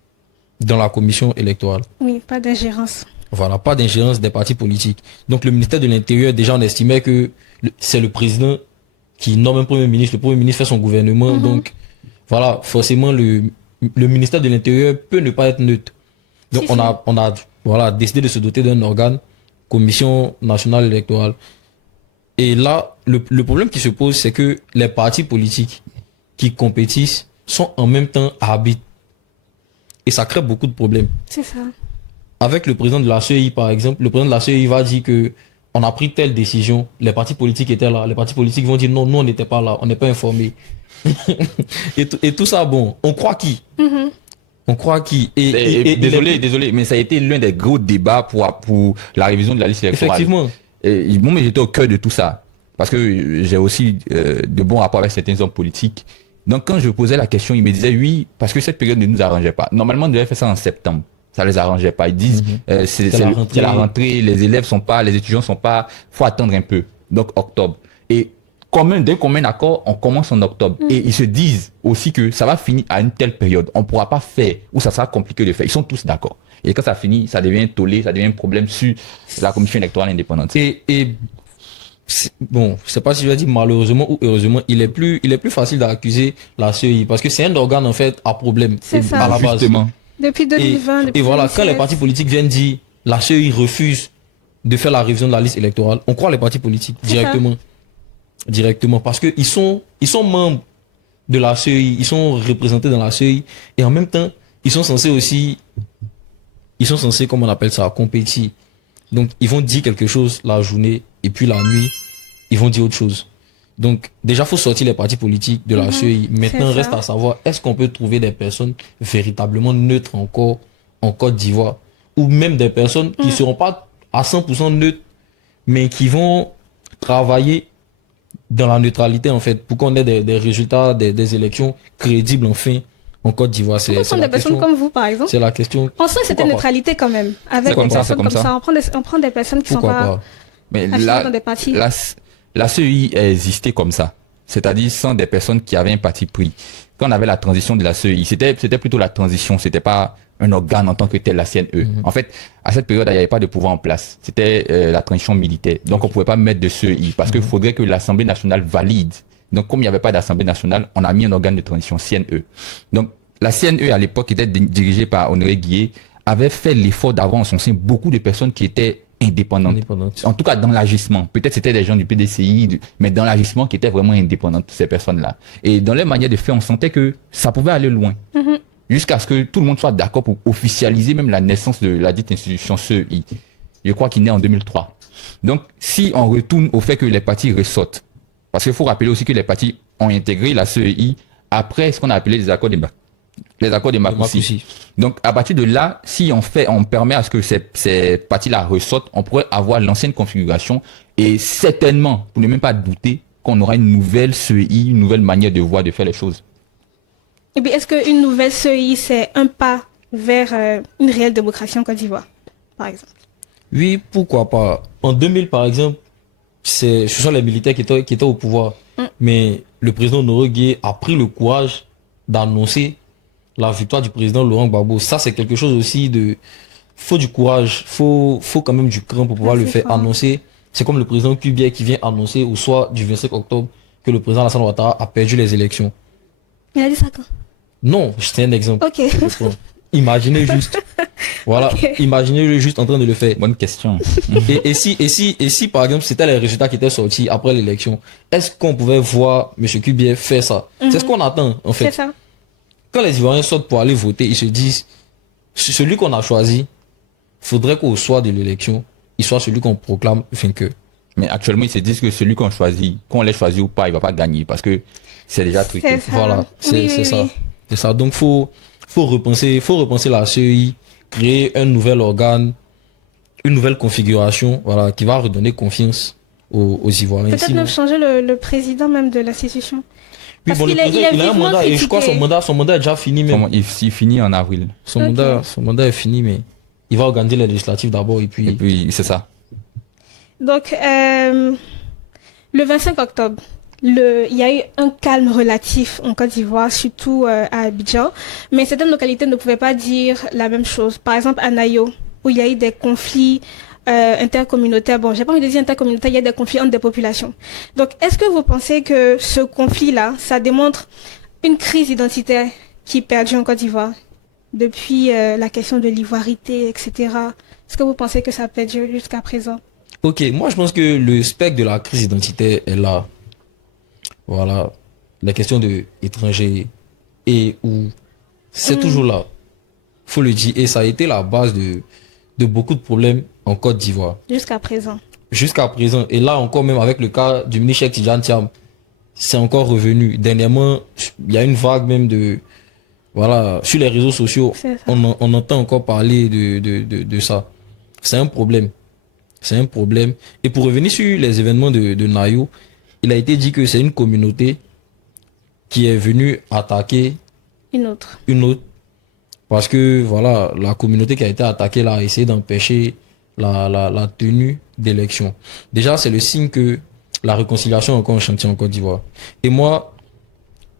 dans la commission électorale. Oui, pas d'ingérence. Voilà, pas d'ingérence des partis politiques. Donc le ministère de l'Intérieur, déjà on estimait que c'est le président qui nomme un premier ministre, le premier ministre fait son gouvernement, donc voilà, forcément le ministère de l'Intérieur peut ne pas être neutre. Donc on a voilà, décidé de se doter d'un organe, commission nationale électorale. Et là, le problème qui se pose, c'est que les partis politiques qui compétissent sont en même temps arbitres. Et ça crée beaucoup de problèmes. C'est ça. Avec le président de la CEI, par exemple, le président de la CEI va dire que on a pris telle décision, les partis politiques étaient là, les partis politiques vont dire non, nous on n'était pas là, on n'est pas informés. et tout ça, bon, on croit qui? On croit qui? Désolé, mais ça a été l'un des gros débats pour la révision de la liste électorale. Effectivement. Bon, mais j'étais au cœur de tout ça. Parce que j'ai aussi de bons rapports avec certains hommes politiques. Donc quand je posais la question, ils me disaient oui, parce que cette période ne nous arrangeait pas. Normalement, on devait faire ça en septembre. Ça les arrangeait pas. Ils disent c'est la rentrée, les élèves sont pas, les étudiants sont pas, faut attendre un peu. Donc octobre. Et d'un commun accord, on commence en octobre. Et ils se disent aussi que ça va finir à une telle période. On pourra pas faire, ou ça sera compliqué de faire. Ils sont tous d'accord. Et quand ça finit, ça devient un tollé, ça devient un problème sur la commission électorale indépendante. Et bon, je sais pas si je vais dire malheureusement ou heureusement, il est plus facile d'accuser la CEI parce que c'est un organe en fait à problème C'est ça. à la base. Justement. Depuis 2020, depuis Et voilà, 2016. quand les partis politiques viennent dire la CEI refuse de faire la révision de la liste électorale, on croit les partis politiques directement parce que ils sont membres de la CEI, ils sont représentés dans la CEI et en même temps, ils sont censés comment on appelle ça, compétir. Donc, ils vont dire quelque chose la journée et puis la nuit, ils vont dire autre chose. Donc, déjà, faut sortir les partis politiques de la CEI. Maintenant, reste à savoir, est-ce qu'on peut trouver des personnes véritablement neutres encore en Côte d'Ivoire ou même des personnes qui ne seront pas à 100% neutres, mais qui vont travailler dans la neutralité, en fait, pour qu'on ait des résultats, des élections crédibles, enfin, en Côte d'Ivoire. On prend des personnes comme vous, par exemple. C'est la question. On sent cette neutralité quand même. Avec des personnes comme ça. On prend des personnes qui sont pas dans des partis. La CEI existait comme ça. C'est-à-dire sans des personnes qui avaient un parti pris. Quand on avait la transition de la CEI, c'était plutôt la transition, c'était pas un organe en tant que tel, la CNE. En fait, à cette période, il n'y avait pas de pouvoir en place. C'était la transition militaire. Donc, on pouvait pas mettre de CEI parce qu'il faudrait que l'Assemblée nationale valide. Donc, comme il n'y avait pas d'Assemblée nationale, on a mis un organe de transition, CNE. Donc, la CNE, à l'époque, qui était dirigée par Honoré Guillet, avait fait l'effort d'avoir en son sein beaucoup de personnes qui étaient indépendantes. En tout cas, dans l'agissement. Peut-être c'était des gens du PDCI, mais dans l'agissement qui étaient vraiment indépendantes, ces personnes-là. Et dans leur manière de faire, on sentait que ça pouvait aller loin. Jusqu'à ce que tout le monde soit d'accord pour officialiser même la naissance de la dite institution CEI. Je crois qu'il naît en 2003. Donc, si on retourne au fait que les partis ressortent, parce qu'il faut rappeler aussi que les partis ont intégré la CEI après ce qu'on a appelé les accords de Macoussi. Donc, à partir de là, si on permet à ce que ces partis-là ressortent, on pourrait avoir l'ancienne configuration et certainement, pour ne même pas douter, qu'on aura une nouvelle CEI, une nouvelle manière de voir, de faire les choses. Et puis, est-ce qu'une nouvelle CEI, c'est un pas vers une réelle démocratie en Côte d'Ivoire, par exemple? Oui, pourquoi pas. En 2000, par exemple, ce sont les militaires qui étaient au pouvoir. Mais le président Honoré Guillet a pris le courage d'annoncer la victoire du président Laurent Gbagbo. Ça, c'est quelque chose aussi de... Faut du courage, faut quand même du cran pour pouvoir le faire annoncer. C'est comme le président Kubier qui vient annoncer au soir du 25 octobre que le président Alassane Ouattara a perdu les élections. Il a dit ça quand? Non, c'est un exemple. Ok. Imaginez juste. Voilà, imaginez-le juste en train de le faire. Bonne question. Et si par exemple c'était les résultats qui étaient sortis après l'élection, est-ce qu'on pouvait voir M. Kubier faire ça? C'est ce qu'on attend en fait. C'est ça. Quand les Ivoiriens sortent pour aller voter, ils se disent, celui qu'on a choisi, faudrait qu'au soir de l'élection, il soit celui qu'on proclame vainqueur. Mais actuellement, ils se disent que celui qu'on choisit, qu'on l'ait choisi ou pas, il va pas gagner parce que c'est déjà truqué. Voilà, c'est ça. C'est ça. Donc faut repenser la CEI, créer un nouvel organe, une nouvelle configuration, voilà, qui va redonner confiance aux Ivoiriens. Peut-être même changer le président même de l'institution. Oui, bon, il a un mandat et je crois que son mandat est déjà fini même. Il finit en avril. Son mandat est fini, mais il va organiser les législatives d'abord et puis c'est ça. Donc, le 25 octobre, il y a eu un calme relatif en Côte d'Ivoire, surtout à Abidjan, mais certaines localités ne pouvaient pas dire la même chose. Par exemple, à Nayo, où il y a eu des conflits intercommunautaires. Bon, j'ai pas envie de dire intercommunautaires, il y a des conflits entre des populations. Donc, est-ce que vous pensez que ce conflit-là, ça démontre une crise identitaire qui perdure en Côte d'Ivoire depuis la question de l'ivoirité, etc. Est-ce que vous pensez que ça perdure jusqu'à présent? Ok, moi je pense que le spectre de la crise identitaire est là. Voilà, la question de étrangers et où c'est toujours là. Faut le dire, et ça a été la base de beaucoup de problèmes en Côte d'Ivoire. Jusqu'à présent. Jusqu'à présent. Et là encore même avec le cas du ministre Cheikh Tidiane Thiam, c'est encore revenu. Dernièrement, il y a une vague même de... Voilà, sur les réseaux sociaux, on entend encore parler de ça. C'est un problème. C'est un problème. Et pour revenir sur les événements de Nayo, il a été dit que c'est une communauté qui est venue attaquer une autre. Parce que voilà, la communauté qui a été attaquée là a essayé d'empêcher la tenue d'élections. Déjà, c'est le signe que la réconciliation est encore en chantier en Côte d'Ivoire. Et moi,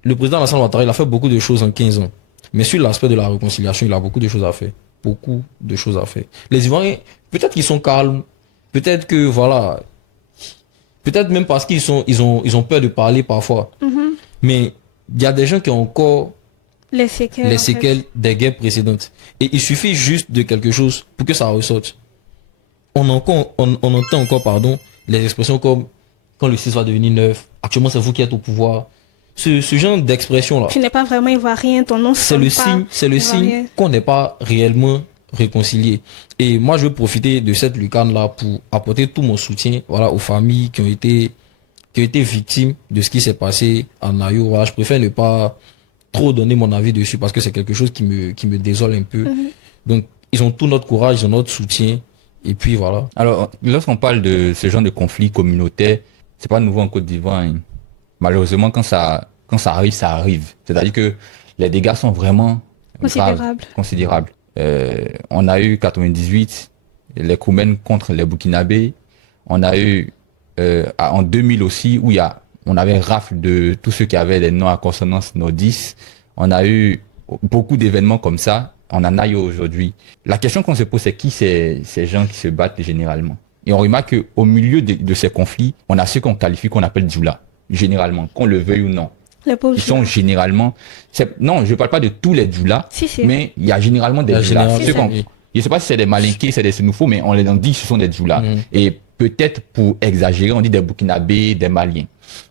le président Alassane Ouattara, il a fait beaucoup de choses en 15 ans. Mais sur l'aspect de la réconciliation, il a beaucoup de choses à faire. Beaucoup de choses à faire. Les Ivoiriens, peut-être qu'ils sont calmes, peut-être que voilà, Peut-être même parce ils ont peur de parler parfois. Mais il y a des gens qui ont encore les séquelles des guerres précédentes. Et il suffit juste de quelque chose pour que ça ressorte. On entend encore, les expressions comme quand le 6 va devenir 9, actuellement c'est vous qui êtes au pouvoir. Ce genre d'expression là. Tu n'es pas vraiment ivoirien, ton nom c'est le signe qu'on n'est pas réellement réconcilié. Et moi je veux profiter de cette lucarne là pour apporter tout mon soutien, voilà, aux familles qui ont été victimes de ce qui s'est passé en Ayo. Voilà, je préfère ne pas trop donner mon avis dessus parce que c'est quelque chose qui me désole un peu. Donc ils ont tout notre courage, ils ont notre soutien. Et puis voilà. Alors, lorsqu'on parle de ce genre de conflit communautaire, c'est pas nouveau en Côte d'Ivoire. Hein. Malheureusement, quand ça arrive, ça arrive. C'est-à-dire que les dégâts sont vraiment considérables. On a eu 98, les Koumen contre les Burkinabés. On a eu en 2000 aussi, où on avait rafle de tous ceux qui avaient des noms à consonance nordistes. On a eu beaucoup d'événements comme ça. On en a eu aujourd'hui. La question qu'on se pose, c'est qui ces gens qui se battent généralement. Et on remarque qu'au milieu de ces conflits, on a ceux qu'on appelle Djoula, généralement, qu'on le veuille ou non. Ils sont généralement... Non, je ne parle pas de tous les Djoula, mais il y a généralement des Djoula. Je ne sais pas si c'est des Malinqués, c'est des Sénoufos, mais on les dit que ce sont des Djoula. Et peut-être pour exagérer, on dit des Burkinabés, des Maliens.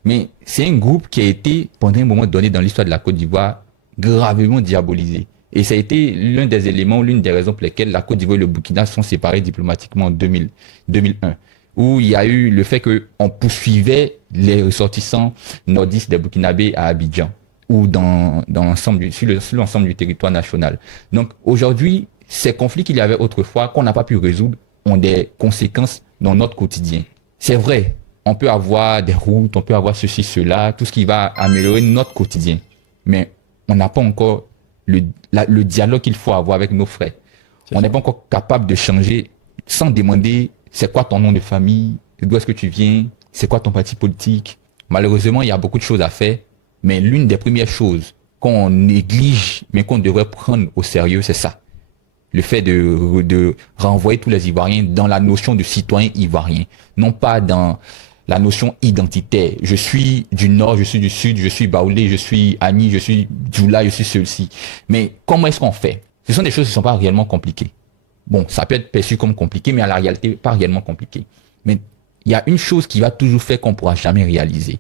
Mais c'est un groupe qui a été, pendant un moment donné dans l'histoire de la Côte d'Ivoire, gravement diabolisé. Et ça a été l'un des éléments, l'une des raisons pour lesquelles la Côte d'Ivoire et le Burkina sont séparés diplomatiquement en 2001, où il y a eu le fait qu'on poursuivait les ressortissants nordistes des Burkinabés à Abidjan ou sur l'ensemble du territoire national. Donc aujourd'hui, ces conflits qu'il y avait autrefois, qu'on n'a pas pu résoudre, ont des conséquences dans notre quotidien. C'est vrai, on peut avoir des routes, on peut avoir ceci, cela, tout ce qui va améliorer notre quotidien. Mais on n'a pas encore le dialogue qu'il faut avoir avec nos frères. On n'est pas encore capable de changer sans demander c'est quoi ton nom de famille, d'où est-ce que tu viens, c'est quoi ton parti politique. Malheureusement, il y a beaucoup de choses à faire, mais l'une des premières choses qu'on néglige, mais qu'on devrait prendre au sérieux, c'est ça. Le fait de renvoyer tous les Ivoiriens dans la notion de citoyen ivoirien, non pas dans la notion identitaire. Je suis du Nord, je suis du Sud, je suis Baoulé, je suis Ani, je suis Djoula, je suis ceci. Mais comment est-ce qu'on fait? Ce sont des choses qui ne sont pas réellement compliquées. Bon, ça peut être perçu comme compliqué, mais à la réalité, pas réellement compliqué. Mais il y a une chose qui va toujours faire qu'on ne pourra jamais réaliser.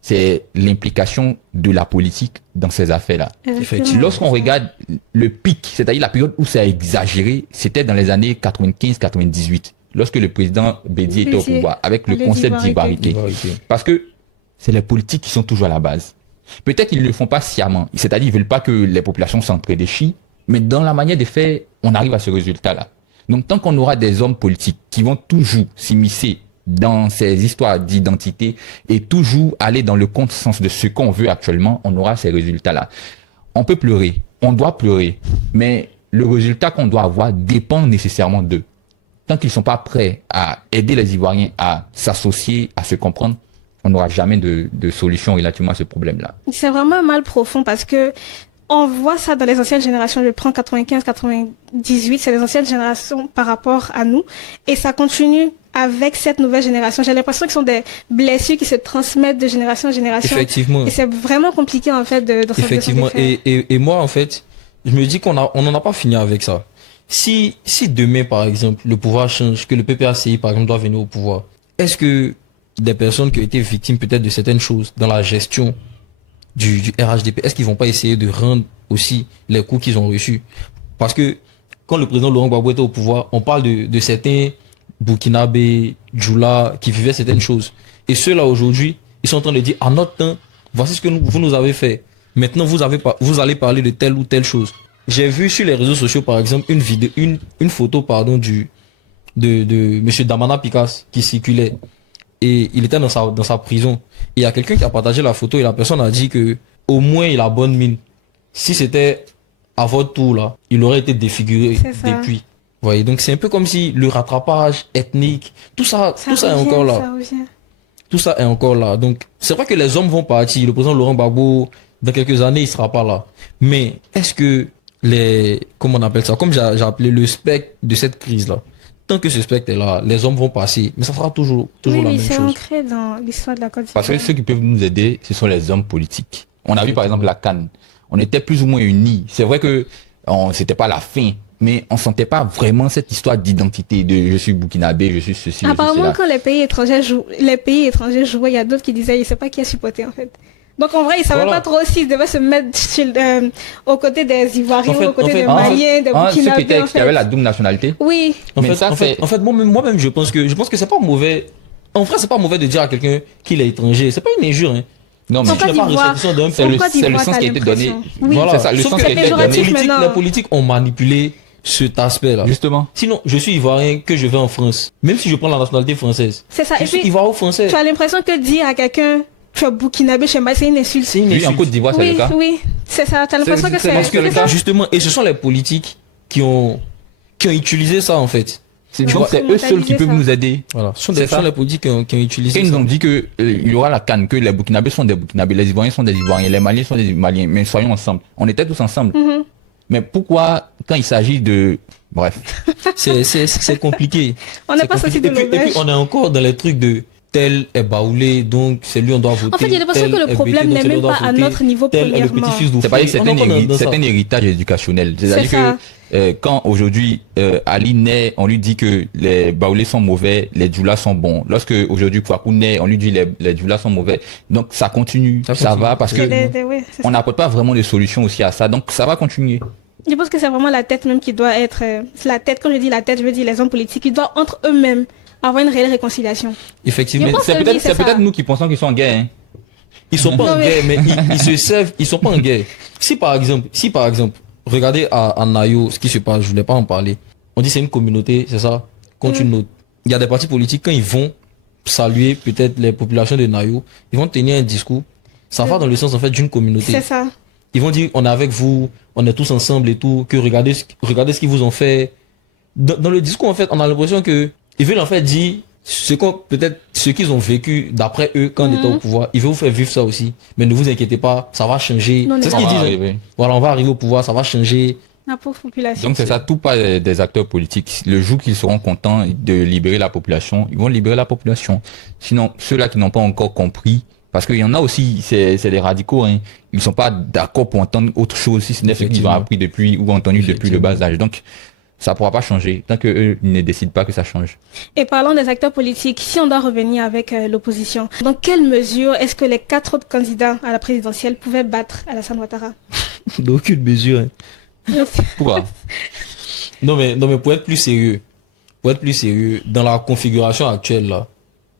C'est l'implication de la politique dans ces affaires-là. Lorsqu'on regarde le pic, c'est-à-dire la période où ça a exagéré, c'était dans les années 95-98. Lorsque le président Bédié était au pouvoir, avec le concept d'ivoirité. Parce que c'est les politiques qui sont toujours à la base. Peut-être qu'ils ne le font pas sciemment, c'est-à-dire qu'ils ne veulent pas que les populations s'entre-déchient, mais dans la manière de faire, on arrive à ce résultat-là. Donc tant qu'on aura des hommes politiques qui vont toujours s'immiscer dans ces histoires d'identité et toujours aller dans le contresens de ce qu'on veut actuellement, on aura ces résultats-là. On peut pleurer, on doit pleurer, mais le résultat qu'on doit avoir dépend nécessairement d'eux. Tant qu'ils ne sont pas prêts à aider les Ivoiriens à s'associer, à se comprendre, on n'aura jamais de solution relativement à ce problème-là. C'est vraiment un mal profond parce que on voit ça dans les anciennes générations. Je prends 95, 98, c'est les anciennes générations par rapport à nous. Et ça continue avec cette nouvelle génération. J'ai l'impression que ce sont des blessures qui se transmettent de génération en génération. Effectivement. Et c'est vraiment compliqué, en fait, de Effectivement. Et moi, en fait, je me dis qu'on n'en a pas fini avec ça. Si demain, par exemple, le pouvoir change, que le PPACI, par exemple, doit venir au pouvoir, est-ce que des personnes qui ont été victimes peut-être de certaines choses dans la gestion du RHDP, est-ce qu'ils vont pas essayer de rendre aussi les coups qu'ils ont reçus? Parce que quand le président Laurent Gbagbo était au pouvoir, on parle de certains Burkinabés, Djoula, qui vivaient certaines choses. Et ceux-là aujourd'hui, ils sont en train de dire, à notre temps, voici ce que vous nous avez fait. Maintenant, vous allez parler de telle ou telle chose. J'ai vu sur les réseaux sociaux, par exemple, une photo, de monsieur Damana Picasse qui circulait. Et il était dans sa prison. Et il y a quelqu'un qui a partagé la photo et la personne a dit que au moins il a bonne mine. Si c'était à votre tour là, il aurait été défiguré depuis. Vous voyez, donc c'est un peu comme si le rattrapage ethnique, tout ça est encore là. Tout ça est encore là. Donc c'est vrai que les hommes vont partir. Le président Laurent Gbagbo, dans quelques années, il sera pas là. Mais est-ce que comment on appelle ça, comme j'ai appelé le spectre de cette crise là, tant que ce spectre est là, les hommes vont passer, mais ça sera toujours la même c'est chose. ancré dans l'histoire de la Côte d'Ivoire. Parce que ceux qui peuvent nous aider, ce sont les hommes politiques. On a vu par exemple la CAN. On était plus ou moins unis. C'est vrai que c'était pas la fin, mais on sentait pas vraiment cette histoire d'identité de je suis burkinabé, je suis ceci. Apparemment, quand les pays étrangers jouaient, il y a d'autres qui disaient, je sais pas qui a supporté en fait. Donc en vrai, ils savaient pas trop s'ils devaient se mettre aux côtés des Ivoiriens, aux côtés des Maliens, des Burkinabés. Ceux qui avaient la double nationalité. Oui. En fait, moi-même, je pense que c'est pas mauvais. En vrai, c'est pas mauvais de dire à quelqu'un qu'il est étranger. C'est pas une injure, hein. Non, mais tu n'as pas restriction d'un c'est le sens qui a été donné. Oui. Voilà. C'est ça, le Sauf sens que qui a été donné. les politiques ont manipulé cet aspect-là. Justement. Sinon, je suis ivoirien que je vais en France. Même si je prends la nationalité française. C'est ça. Je suis ivoiro-français. Tu as l'impression que dire à quelqu'un tu es burkinabé chez moi, c'est une insulte. Oui, en Côte d'Ivoire, c'est le cas. Oui, c'est ça. Tu as l'impression que c'est le cas. Justement, et ce sont les politiques qui ont utilisé ça en fait. C'est eux seuls qui peuvent nous aider. Voilà. Ce sont les politiques qui ont utilisé ça. Ils nous ont dit que il y aura la CAN, que les Burkinabés sont des Burkinabés, les Ivoiriens sont des Ivoiriens, les Maliens sont des Maliens, mais soyons ensemble. On était tous ensemble. Mais pourquoi, quand il s'agit de... Bref. C'est compliqué. On n'est pas sorti de l'auberge. Et puis on est encore dans les trucs de tel est baoulé, donc c'est lui on doit voter. En fait, j'ai l'impression que le problème n'est même pas à notre niveau premièrement. C'est pas que c'est un héritage éducationnel. C'est-à-dire que quand aujourd'hui Ali naît, on lui dit que les baoulés sont mauvais, les djoulas sont bons. Lorsque aujourd'hui Kouakou naît, on lui dit les djoulas sont mauvais. Donc ça continue, ça va parce que on n'apporte pas vraiment de solution aussi à ça. Donc ça va continuer. Je pense que c'est vraiment la tête même qui doit être... la tête, quand je dis la tête, je veux dire les hommes politiques, ils doivent entre eux-mêmes avoir une réelle réconciliation. Effectivement. C'est peut-être nous qui pensons qu'ils sont en guerre. Hein. Ils sont pas en guerre, mais ils se servent, ils sont pas en guerre. Si par exemple, regardez à Nayo ce qui se passe, je voulais pas en parler. On dit c'est une communauté, c'est ça, contre une autre. Il y a des partis politiques, quand ils vont saluer peut-être les populations de Nayo, ils vont tenir un discours. Ça va dans le sens en fait d'une communauté. C'est ça. Ils vont dire on est avec vous, on est tous ensemble et tout, que regardez ce qu'ils vous ont fait. Dans le discours en fait, on a l'impression que ils veulent en fait dire ce qu'ils ont vécu d'après eux quand on était au pouvoir. Ils veulent vous faire vivre ça aussi. Mais ne vous inquiétez pas, ça va changer. C'est ce qu'ils disent. Voilà, on va arriver au pouvoir, ça va changer. La pauvre population. Donc c'est ça, tout pas des acteurs politiques. Le jour qu'ils seront contents de libérer la population, ils vont libérer la population. Sinon, ceux-là qui n'ont pas encore compris, parce qu'il y en a aussi, c'est des radicaux, hein. Ils sont pas d'accord pour entendre autre chose, si ce n'est ce qu'ils ont appris depuis ou entendu depuis le bas âge. Donc, ça ne pourra pas changer tant qu'eux ne décident pas que ça change. Et parlant des acteurs politiques, si on doit revenir avec l'opposition, dans quelle mesure est-ce que les 4 autres candidats à la présidentielle pouvaient battre Alassane Ouattara? D'aucune mesure. Hein. Pourquoi? Non mais pour être plus sérieux, dans la configuration actuelle là.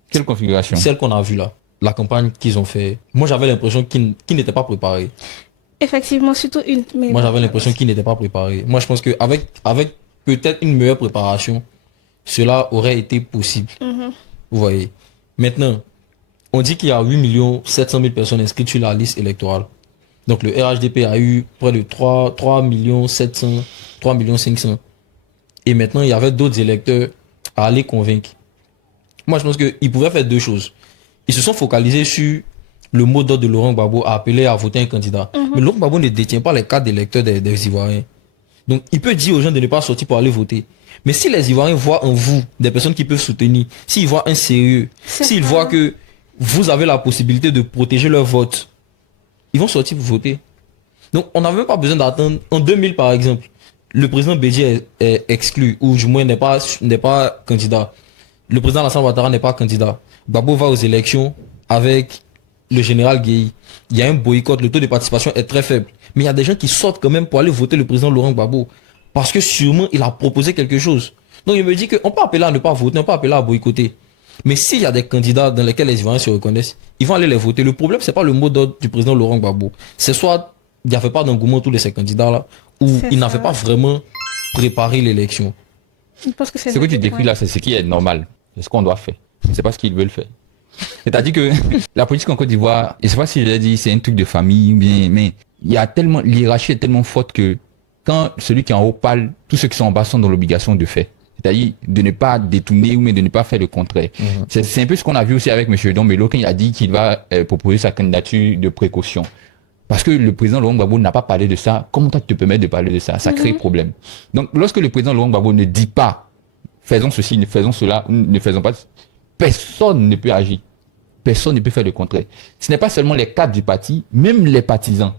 Quelle configuration? Celle qu'on a vue là, la campagne qu'ils ont fait. Moi j'avais l'impression qu'ils n'étaient pas préparés. Effectivement, surtout une. Mais moi j'avais l'impression qu'ils n'étaient pas préparés. Moi je pense qu'avec peut-être une meilleure préparation, cela aurait été possible. Vous voyez. Maintenant, on dit qu'il y a 8 700 000 personnes inscrites sur la liste électorale. Donc le RHDP a eu près de 3 700 3 500. Et maintenant, il y avait d'autres électeurs à aller convaincre. Moi, je pense qu'ils pouvaient faire 2 choses. Ils se sont focalisés sur le mot d'ordre de Laurent Gbagbo à appeler à voter un candidat. Mais Laurent Gbagbo ne détient pas les cartes d'électeurs des Ivoiriens. Donc, il peut dire aux gens de ne pas sortir pour aller voter. Mais si les Ivoiriens voient en vous des personnes qui peuvent soutenir, s'ils voient un sérieux, s'ils voient que vous avez la possibilité de protéger leur vote, ils vont sortir pour voter. Donc, on n'a même pas besoin d'attendre. En 2000, par exemple, le président Bédié est exclu, ou du moins n'est pas candidat. Le président Alassane Ouattara n'est pas candidat. Gbagbo va aux élections avec le général Gueye. Il y a un boycott, le taux de participation est très faible. Mais il y a des gens qui sortent quand même pour aller voter le président Laurent Gbagbo. Parce que sûrement, il a proposé quelque chose. Donc, il me dit qu'on peut appeler à ne pas voter, on peut appeler à boycotter. Mais s'il y a des candidats dans lesquels les Ivoiriens se reconnaissent, ils vont aller les voter. Le problème, c'est pas le mot d'ordre du président Laurent Gbagbo. C'est soit il n'y avait pas d'engouement tous ces candidats-là, ou il n'avait pas vraiment préparé l'élection. Ce que tu décris là, c'est ce qui est normal. C'est ce qu'on doit faire. C'est pas ce qu'ils veulent faire. C'est-à-dire que la politique en Côte d'Ivoire, je sais pas si je l'ai dit, c'est un truc de famille, mais il y a tellement, l'hiérarchie est tellement forte que quand celui qui est en haut parle, tous ceux qui sont en bas sont dans l'obligation de faire. C'est-à-dire de ne pas détourner ou de ne pas faire le contraire. C'est un peu ce qu'on a vu aussi avec M. Dombello quand il a dit qu'il va proposer sa candidature de précaution. Parce que le président Laurent Gbagbo n'a pas parlé de ça. Comment toi tu te permets de parler de ça? Ça crée problème. Donc lorsque le président Laurent Gbagbo ne dit pas faisons ceci, ne faisons cela, ne faisons pas. Personne ne peut agir. Personne ne peut faire le contraire. Ce n'est pas seulement les cadres du parti, même les partisans.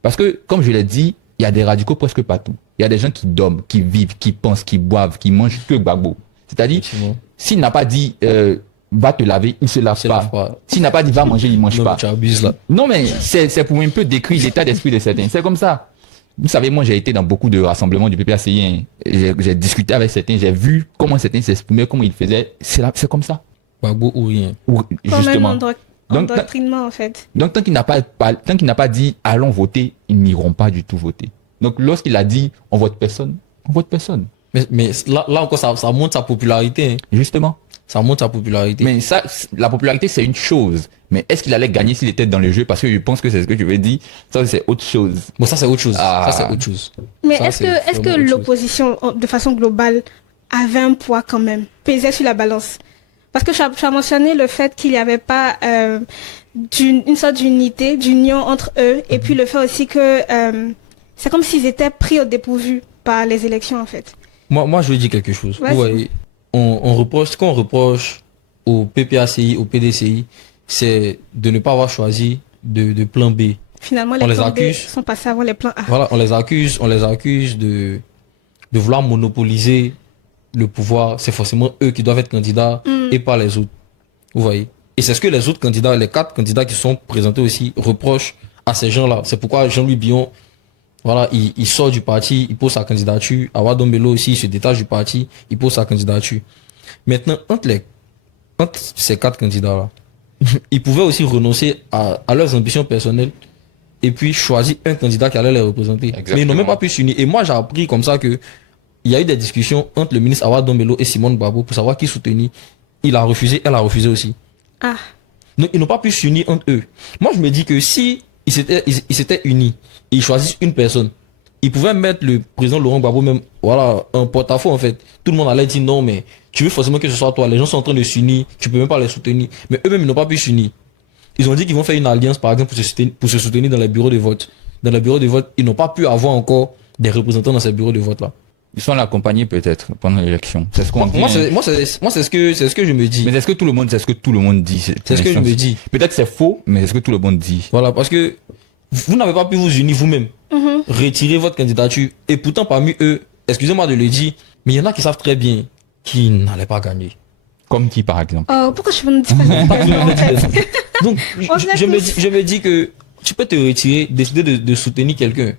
Parce que, comme je l'ai dit, il y a des radicaux presque partout. Il y a des gens qui dorment, qui vivent, qui pensent, qui boivent, qui mangent que Gbagbo. C'est-à-dire, s'il n'a pas dit va te laver, il se lave pas. S'il n'a pas dit va manger, il mange Non, pas. tu abuses là. Non, mais c'est pour un peu décrire l'état d'esprit de certains. C'est comme ça. Vous savez, moi, j'ai été dans beaucoup de rassemblements du PPACI. Hein. J'ai discuté avec certains, j'ai vu comment certains s'exprimaient, comment ils faisaient. C'est comme ça. Gbagbo ou rien. Justement. Endoctrinement, en fait. Donc, tant qu'il n'a pas dit allons voter, ils n'iront pas du tout voter. Donc, lorsqu'il a dit on vote personne, on vote personne. Mais là encore, ça montre sa popularité. Hein. Justement. Ça montre sa popularité. Mais ça, la popularité, c'est une chose. Mais est-ce qu'il allait gagner s'il était dans le jeu? Parce que je pense que c'est ce que tu veux dire. Ça, c'est autre chose. Bon, ça, c'est autre chose. Ah. Ça, c'est autre chose. Mais Ça, est-ce que l'opposition, de façon globale, avait un poids quand même, pesait sur la balance? Parce que tu as mentionné le fait qu'il n'y avait pas une sorte d'unité, d'union entre eux, et puis le fait aussi que c'est comme s'ils étaient pris au dépourvu par les élections, en fait. Moi, je veux dire quelque chose. Ouais, vous voyez, on reproche au PPACI, au PDCI, c'est de ne pas avoir choisi de plan B. Finalement, les plans B sont passés avant les plans A. Voilà, on les accuse de vouloir monopoliser le pouvoir. C'est forcément eux qui doivent être candidats et pas les autres. Vous voyez. Et c'est ce que les autres candidats, les 4 candidats qui sont présentés aussi, reprochent à ces gens-là. C'est pourquoi Jean-Louis Billon, voilà, il sort du parti, il pose sa candidature. Awa Dombello aussi, il se détache du parti, il pose sa candidature. Maintenant, entre ces 4 candidats-là, ils pouvaient aussi renoncer à leurs ambitions personnelles et puis choisir un candidat qui allait les représenter. Exactement. Mais ils n'ont même pas pu s'unir. Et moi, j'ai appris comme ça que il y a eu des discussions entre le ministre Awa Dombello et Simone Gbagbo pour savoir qui soutenir. Il a refusé, elle a refusé aussi. Ah. Donc, ils n'ont pas pu s'unir entre eux. Moi, je me dis que si ils s'étaient unis et ils choisissent une personne, ils pouvaient mettre le président Laurent Gbagbo même, voilà, un porte-à-faux en fait. Tout le monde allait dire non, mais tu veux forcément que ce soit toi. Les gens sont en train de s'unir, tu peux même pas les soutenir. Mais eux-mêmes, ils n'ont pas pu s'unir. Ils ont dit qu'ils vont faire une alliance, par exemple, pour se soutenir dans les bureaux de vote. Dans les bureaux de vote, ils n'ont pas pu avoir encore des représentants dans ces bureaux de vote-là. Ils sont l'accompagner peut-être pendant l'élection. C'est ce qu'on dit. Moi, c'est ce que je me dis. Mais c'est ce que tout le monde dit. C'est ce que je me dis. Peut-être c'est faux, mais c'est ce que tout le monde dit. Voilà, parce que vous n'avez pas pu vous unir vous-même. Retirer votre candidature. Et pourtant, parmi eux, excusez-moi de le dire, mais il y en a qui savent très bien qu'ils n'allaient pas gagner. Comme qui, par exemple? Pourquoi je ne dis pas en fait? Donc, je me dis que tu peux te retirer, décider de soutenir quelqu'un.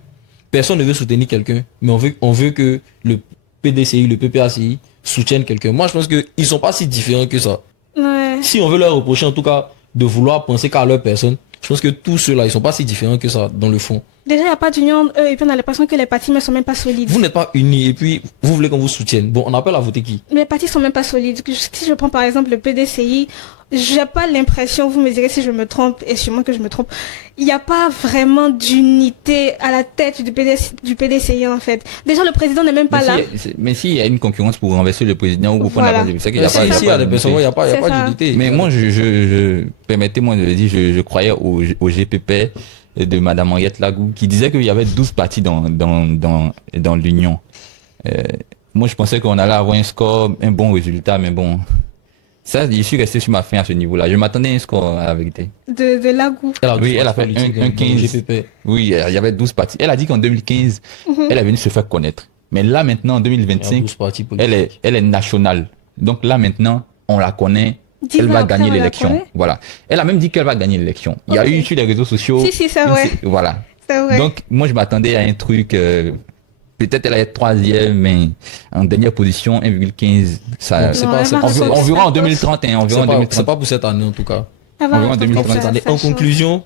Personne ne veut soutenir quelqu'un, mais on veut que le PDCI, le PPACI soutiennent quelqu'un. Moi, je pense qu'ils ne sont pas si différents que ça. Ouais. Si on veut leur reprocher, en tout cas, de vouloir penser qu'à leur personne, je pense que tous ceux-là, ils ne sont pas si différents que ça, dans le fond. Déjà, il n'y a pas d'union, et puis on a l'impression que les partis ne sont même pas solides. Vous n'êtes pas unis, et puis vous voulez qu'on vous soutienne. Bon, on appelle à voter qui? Les partis sont même pas solides. Si je prends par exemple le PDCI, j'ai pas l'impression, vous me direz si je me trompe, et sûrement que je me trompe, il n'y a pas vraiment d'unité à la tête du PDCI en fait. Déjà, le président n'est même pas là. Mais s'il y a une concurrence pour renverser le président ou pour prendre la base, c'est qu'il n'y a pas il n'y a pas d'unité. Mais moi, permettez-moi de le dire, je croyais au GPP de Madame Henriette Lagou, qui disait qu'il y avait 12 partis dans l'Union. Moi, je pensais qu'on allait avoir un score, un bon résultat, mais bon, ça, je suis resté sur ma faim à ce niveau-là. Je m'attendais à un score, à la vérité. De Lagou. Oui, elle a fait un 15. GPP. Oui, il y avait 12 partis. Elle a dit qu'en 2015, elle est venue se faire connaître. Mais là, maintenant, en 2025, elle est nationale. Donc là, maintenant, on la connaît. Elle va gagner l'élection. Voilà. Elle a même dit qu'elle va gagner l'élection. Il y a eu sur les réseaux sociaux. Si, c'est vrai. Voilà. C'est vrai. Donc, moi, je m'attendais à un truc, peut-être elle allait être 3e, mais en dernière position, 1,15. Ça, on verra en 2031. C'est pas pour cette année, en tout cas. On verra en 2031. En conclusion,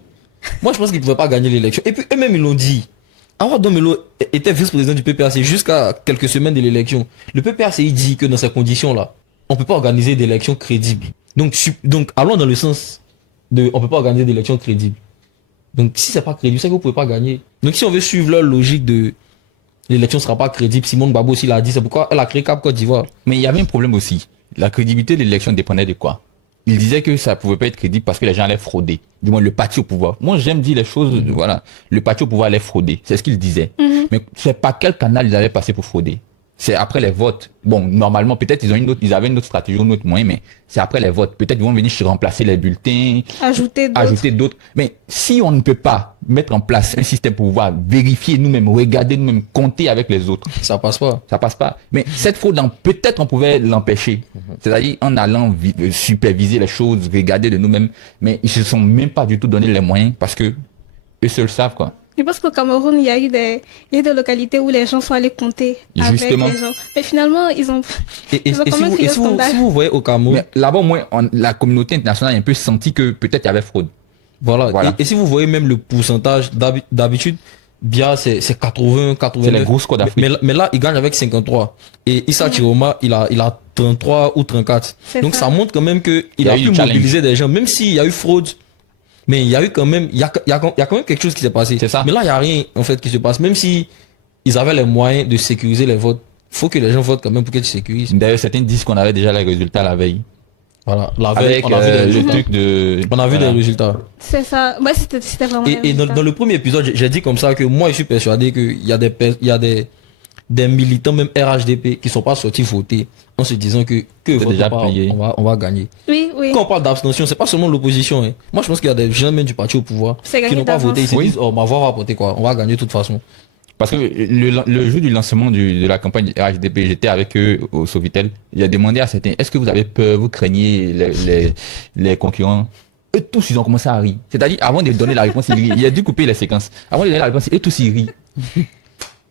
moi, je pense qu'ils ne pouvaient pas gagner l'élection. Et puis, eux-mêmes, ils l'ont dit. Awa Dombello était vice-président du PPACI jusqu'à quelques semaines de l'élection. Le PPACI dit que dans ces conditions-là, on ne peut pas organiser d'élections crédibles. Donc, allons dans le sens de on ne peut pas organiser d'élections crédibles. Donc, si c'est pas crédible, c'est que vous ne pouvez pas gagner. Donc, si on veut suivre leur logique de l'élection ne sera pas crédible, Simone Gbagbo aussi l'a dit, c'est pourquoi elle a créé Cap Côte d'Ivoire. Mais il y avait un problème aussi. La crédibilité de l'élection dépendait de quoi? Il disait que ça pouvait pas être crédible parce que les gens allaient frauder. Du moins, le parti au pouvoir. Moi, j'aime dire les choses, voilà. Le parti au pouvoir allait frauder. C'est ce qu'il disait. Mais c'est par quel canal ils allaient passer pour frauder? c'est après les votes. Bon, normalement, peut-être ils avaient une autre stratégie, un autre moyen, mais c'est après les votes. Peut-être ils vont venir remplacer les bulletins, ajouter d'autres. Mais si on ne peut pas mettre en place un système pour pouvoir vérifier nous-mêmes, regarder nous-mêmes, compter avec les autres, ça passe pas. Ça passe pas. Mais cette fraude, peut-être on pouvait l'empêcher. C'est-à-dire en allant superviser les choses, regarder de nous-mêmes. Mais ils se sont même pas du tout donné les moyens parce que eux seuls savent, quoi. Je pense qu'au Cameroun, il y a eu des localités où les gens sont allés compter Justement. avec les gens. Mais finalement, ils ont si vous voyez au Cameroun... Là-bas, moi, la communauté internationale a un peu senti que peut-être il y avait fraude. Voilà. Et si vous voyez même le pourcentage, d'habitude, Bia, c'est 80, 89. C'est les gros scores d'Afrique. Mais là, il gagne avec 53. Et Issa Chiroma, il a 33 ou 34. Donc ça montre quand même qu'il a pu mobiliser des gens, même s'il y a eu fraude. Mais il y a eu quand même, il y a quand même quelque chose qui s'est passé. C'est ça. Mais là, il n'y a rien, en fait, qui se passe. Même si ils avaient les moyens de sécuriser les votes, faut que les gens votent quand même pour qu'ils sécurisent. D'ailleurs, certains disent qu'on avait déjà les résultats la veille. Voilà. La veille, on a vu des résultats. On a vu des résultats. C'est ça. Ouais, c'était vraiment. Et dans le premier épisode, j'ai dit comme ça que moi, je suis persuadé qu'il y a des militants, même RHDP, qui sont pas sortis voter en se disant que déjà pas, on va gagner. Oui. Quand on parle d'abstention, c'est pas seulement l'opposition. Hein. Moi, je pense qu'il y a des gens même du parti au pouvoir qui n'ont pas voté. Ils se disent, ma voix va porter quoi. On va gagner de toute façon. Parce que le jour du lancement de la campagne RHDP, j'étais avec eux au Sovitel. Il a demandé à certains, est-ce que vous avez peur, vous craignez les concurrents? Eux tous, ils ont commencé à rire. C'est-à-dire, avant de donner la réponse, ils rient. Il a dû couper les séquences. Avant de donner la réponse, eux tous, ils rient.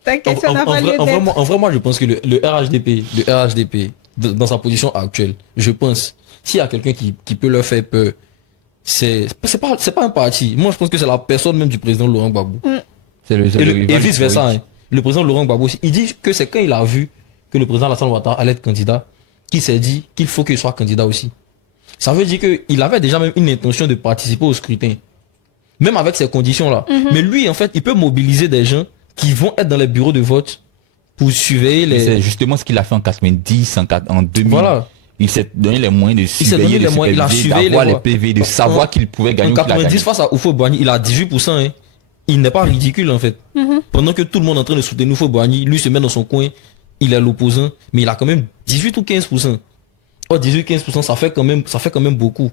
En vrai, moi, je pense que le RHDP, dans sa position actuelle, je pense, s'il y a quelqu'un qui peut leur faire peur, c'est pas un parti. Moi, je pense que c'est la personne même du président Laurent Gbagbo. Et vice versa. Hein. Le président Laurent Gbagbo, il dit que c'est quand il a vu que le président Alassane Ouattara allait être candidat, qu'il s'est dit qu'il faut qu'il soit candidat aussi. Ça veut dire qu'il avait déjà même une intention de participer au scrutin. Même avec ces conditions-là. Mais lui, en fait, il peut mobiliser des gens qui vont être dans les bureaux de vote pour surveiller les... C'est justement ce qu'il a fait en 90, en 2000. Voilà. Il s'est donné les moyens de surveiller, d'avoir les PV, de savoir qu'il pouvait gagner. En 90, face à Oufo Boigny, il a 18%. Hein. Il n'est pas ridicule, en fait. Pendant que tout le monde est en train de soutenir Oufo Boigny, lui se met dans son coin, il est l'opposant, mais il a quand même 18 ou 15%. Oh, 18-15%, ça fait quand même beaucoup.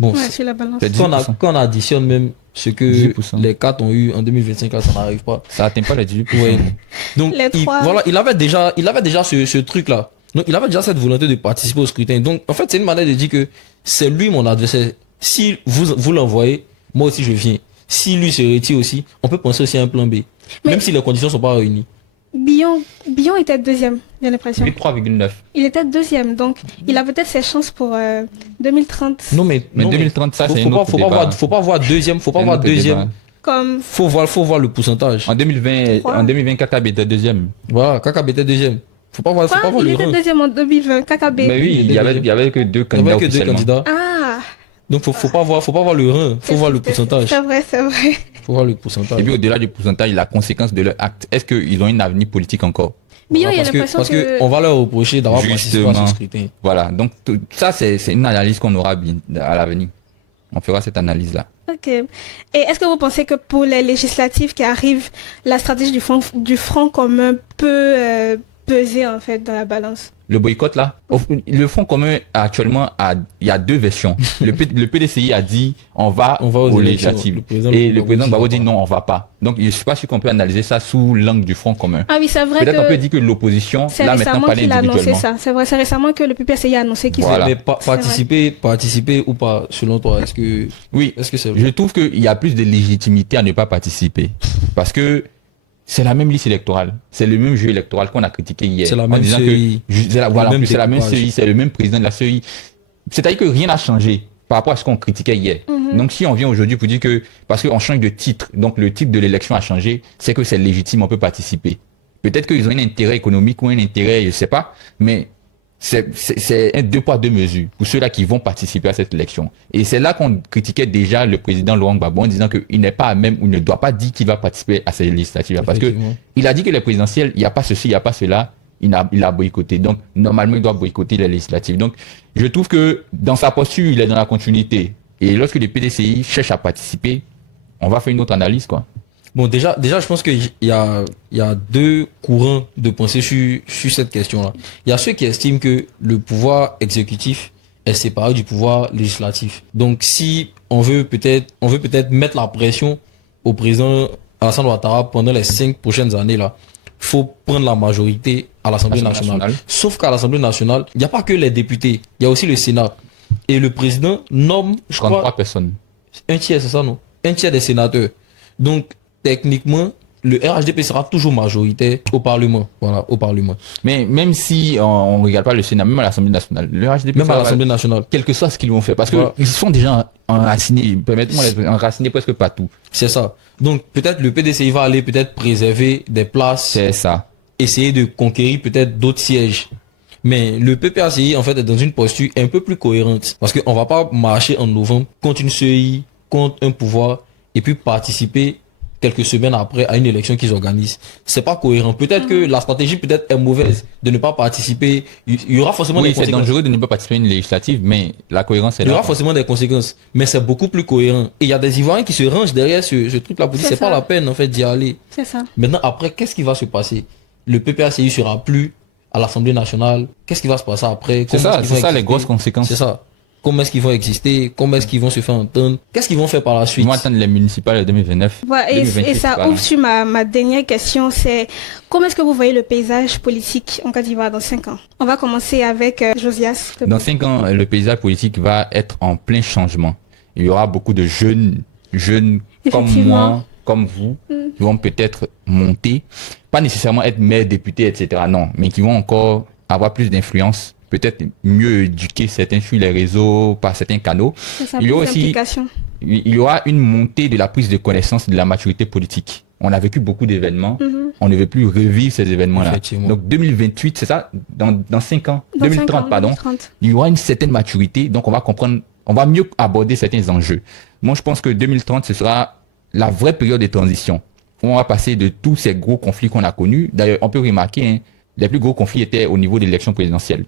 Bon, ouais, c'est la balance. Quand on additionne même ce que 18%. Les 4 ont eu en 2025, là, ça n'arrive pas. Ça atteint pas les 18%. Ouais. Donc, il avait déjà ce truc-là. Donc, il avait déjà cette volonté de participer au scrutin. Donc, en fait, c'est une manière de dire que c'est lui mon adversaire. Si vous l'envoyez, moi aussi je viens. Si lui se retire aussi, on peut penser aussi à un plan B. Même si les conditions sont pas réunies. Billon était deuxième, j'ai l'impression. 3,9. Il était deuxième, donc il a peut-être ses chances pour 2030. Non, mais 2030, ça c'est faut pas voir deuxième, Comme... Faut voir le pourcentage. En 2020, Kakab était deuxième. Voilà, Kakab était deuxième. Faut pas voir il était deuxième en 2020, Kakab. Mais oui, il y avait que deux candidats. Ah. Donc faut pas voir le rein, faut voir le pourcentage. C'est vrai. Faut voir le pourcentage. Et puis au-delà du pourcentage, la conséquence de leur acte. Est-ce qu'ils ont un avenir politique encore? Billon, il y a l'impression que on va leur reprocher d'avoir participé à ce scrutin. Voilà, donc ça c'est une analyse qu'on aura à l'avenir. On fera cette analyse-là. Ok. Et est-ce que vous pensez que pour les législatives qui arrivent, la stratégie du Front commun peut peser en fait dans la balance? Le boycott là, le Front commun actuellement il y a deux versions. Le PDCI a dit on va aux législatives et le président Gbagbo dit non, on va pas. Donc je suis pas sûr qu'on peut analyser ça sous l'angle du Front commun. Ah oui, c'est vrai. Peut-être on peut dire que l'opposition là maintenant parle individuellement. C'est vrai, c'est récemment que le PPCI a annoncé qu'il Mais participer ou pas selon toi, est-ce que je trouve qu'il y a plus de légitimité à ne pas participer parce que c'est la même liste électorale. C'est le même jeu électoral qu'on a critiqué hier. C'est la même CEI. C'est la même CEI, c'est le même président de la CEI. C'est-à-dire que rien n'a changé par rapport à ce qu'on critiquait hier. Donc si on vient aujourd'hui pour dire que, parce qu'on change de titre, donc le titre de l'élection a changé, c'est que c'est légitime, on peut participer. Peut-être qu'ils ont un intérêt économique ou un intérêt, je sais pas, mais c'est un 2 poids 2 mesures pour ceux-là qui vont participer à cette élection. Et c'est là qu'on critiquait déjà le président Laurent Gbagbo en disant qu'il n'est pas à même ou ne doit pas dire qu'il va participer à ces législatives. Parce que il a dit que les présidentielles, il n'y a pas ceci, il n'y a pas cela, il a boycotté. Donc, normalement, il doit boycotter les législatives. Donc, je trouve que dans sa posture, il est dans la continuité. Et lorsque les PDCI cherchent à participer, on va faire une autre analyse, quoi. Bon, déjà, je pense qu'il y a deux courants de pensée sur cette question-là. Il y a ceux qui estiment que le pouvoir exécutif est séparé du pouvoir législatif. Donc, si on veut peut-être mettre la pression au président Alassane Ouattara pendant les 5 prochaines années, là, faut prendre la majorité à l'Assemblée nationale. Sauf qu'à l'Assemblée nationale, il n'y a pas que les députés, il y a aussi le Sénat. Et le président nomme, je crois, 33 personnes. Un tiers, c'est ça, non? Un tiers des sénateurs. Donc, techniquement, le RHDP sera toujours majoritaire au Parlement. Voilà, au Parlement. Mais même si on ne regarde pas le Sénat, même à l'Assemblée nationale, le RHDP, même à l'Assemblée nationale, quel que soit ce qu'ils vont faire, parce voilà. qu'ils sont déjà enracinés, permettez-moi d'être enracinés presque partout. C'est ça. Donc, peut-être le PDCI va aller peut-être préserver des places. C'est ça. Essayer de conquérir peut-être d'autres sièges. Mais le PPACI, en fait, est dans une posture un peu plus cohérente. Parce qu'on ne va pas marcher en novembre contre une CEI, contre un pouvoir, et puis participer quelques semaines après à une élection qu'ils organisent. C'est pas cohérent. Peut-être que la stratégie peut-être est mauvaise de ne pas participer. Il y aura forcément des conséquences. C'est dangereux de ne pas participer à une législative, mais la cohérence est là. Il y aura forcément des conséquences, mais c'est beaucoup plus cohérent. Et il y a des Ivoiriens qui se rangent derrière ce truc-là pour dire c'est pas la peine en fait d'y aller. C'est ça. Maintenant, après, qu'est-ce qui va se passer? Le PPACI sera plus à l'Assemblée nationale. Qu'est-ce qui va se passer après? C'est ça les grosses conséquences. C'est ça. Comment est-ce qu'ils vont exister? Comment est-ce qu'ils vont se faire entendre? Qu'est-ce qu'ils vont faire par la suite? Ils vont attendre les municipales de 2029. Voilà, et ça ouvre sur ma dernière question, c'est comment est-ce que vous voyez le paysage politique en Côte d'Ivoire dans 5 ans? On va commencer avec Josias. Dans 5 ans, le paysage politique va être en plein changement. Il y aura beaucoup de jeunes comme moi, comme vous, qui vont peut-être monter, pas nécessairement être maire, député, etc. Non, mais qui vont encore avoir plus d'influence, peut-être mieux éduquer certains sur les réseaux, par certains canaux. Ça, il y aura une montée de la prise de connaissance de la maturité politique. On a vécu beaucoup d'événements, on ne veut plus revivre ces événements-là. Donc 2028, c'est ça, dans 5 ans, 2030, pardon, 2030. Il y aura une certaine maturité, donc on va comprendre, on va mieux aborder certains enjeux. Moi, je pense que 2030, ce sera la vraie période de transition. On va passer de tous ces gros conflits qu'on a connus. D'ailleurs, on peut remarquer, les plus gros conflits étaient au niveau de l'élection présidentielle.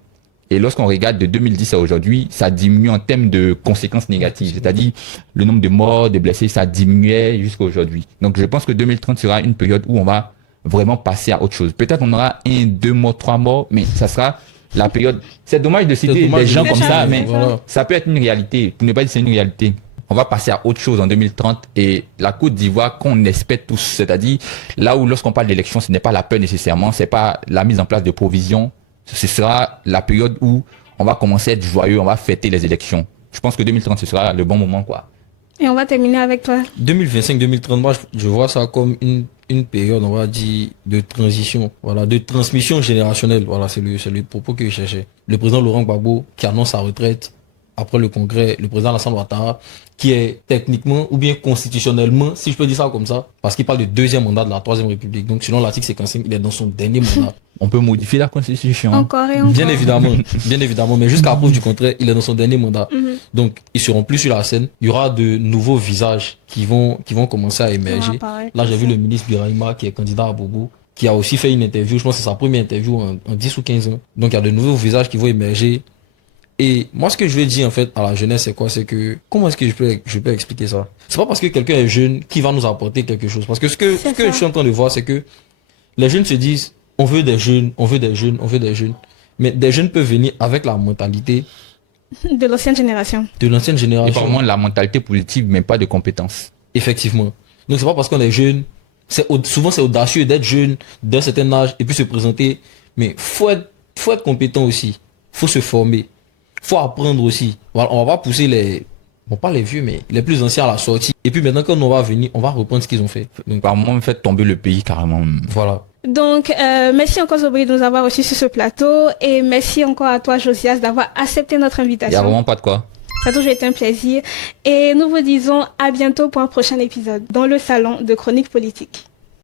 Et lorsqu'on regarde de 2010 à aujourd'hui, ça diminue en termes de conséquences négatives. C'est-à-dire, le nombre de morts, de blessés, ça diminuait jusqu'à aujourd'hui. Donc, je pense que 2030 sera une période où on va vraiment passer à autre chose. Peut-être on aura 1, 2 morts, 3 morts, mais ça sera la période. C'est dommage de citer des gens comme ça, mais ça peut être une réalité. Pour ne pas dire c'est une réalité. On va passer à autre chose en 2030 et la Côte d'Ivoire qu'on espère tous, c'est-à-dire là où lorsqu'on parle d'élection, ce n'est pas la peur nécessairement, c'est pas la mise en place de provisions, ce sera la période où on va commencer à être joyeux, on va fêter les élections. Je pense que 2030, ce sera le bon moment, quoi. Et on va terminer avec toi. 2025-2030, moi, je vois ça comme une période, on va dire, de transition, voilà, de transmission générationnelle. Voilà, c'est le propos que je cherchais. Le président Laurent Gbagbo qui annonce sa retraite après le congrès, le président Alassane Ouattara, qui est techniquement ou bien constitutionnellement, si je peux dire ça comme ça, parce qu'il parle de 2e mandat de la 3e République. Donc selon l'article 55, il est dans son dernier mandat. On peut modifier la constitution. Encore et encore. Bien évidemment, mais jusqu'à preuve du contraire, il est dans son dernier mandat. Donc ils seront plus sur la scène. Il y aura de nouveaux visages qui vont commencer à émerger. Là, j'ai vu le ministre Birahima qui est candidat à Bobo, qui a aussi fait une interview, je pense que c'est sa première interview en 10 ou 15 ans. Donc il y a de nouveaux visages qui vont émerger. Et moi, ce que je veux dire, en fait, à la jeunesse, c'est quoi? C'est que, comment est-ce que je peux expliquer ça? C'est pas parce que quelqu'un est jeune qui va nous apporter quelque chose. Parce que ce que je suis en train de voir, c'est que les jeunes se disent, on veut des jeunes, on veut des jeunes, on veut des jeunes. Mais des jeunes peuvent venir avec la mentalité de l'ancienne génération. De l'ancienne génération. Et pas vraiment la mentalité positive, mais pas de compétences. Effectivement. Donc, c'est pas parce qu'on est jeune, souvent c'est audacieux d'être jeune, d'un certain âge, et puis se présenter. Mais faut être compétent aussi. Faut se former. Faut apprendre aussi. Voilà, on va pas pousser pas les vieux, mais les plus anciens à la sortie. Et puis maintenant, quand on va venir, on va reprendre ce qu'ils ont fait. Donc, par moment, fait tomber le pays carrément. Voilà. Donc, merci encore Zobri de nous avoir reçus sur ce plateau. Et merci encore à toi, Josias, d'avoir accepté notre invitation. Il n'y a vraiment pas de quoi. Ça a toujours été un plaisir. Et nous vous disons à bientôt pour un prochain épisode dans le salon de Chronique Politique.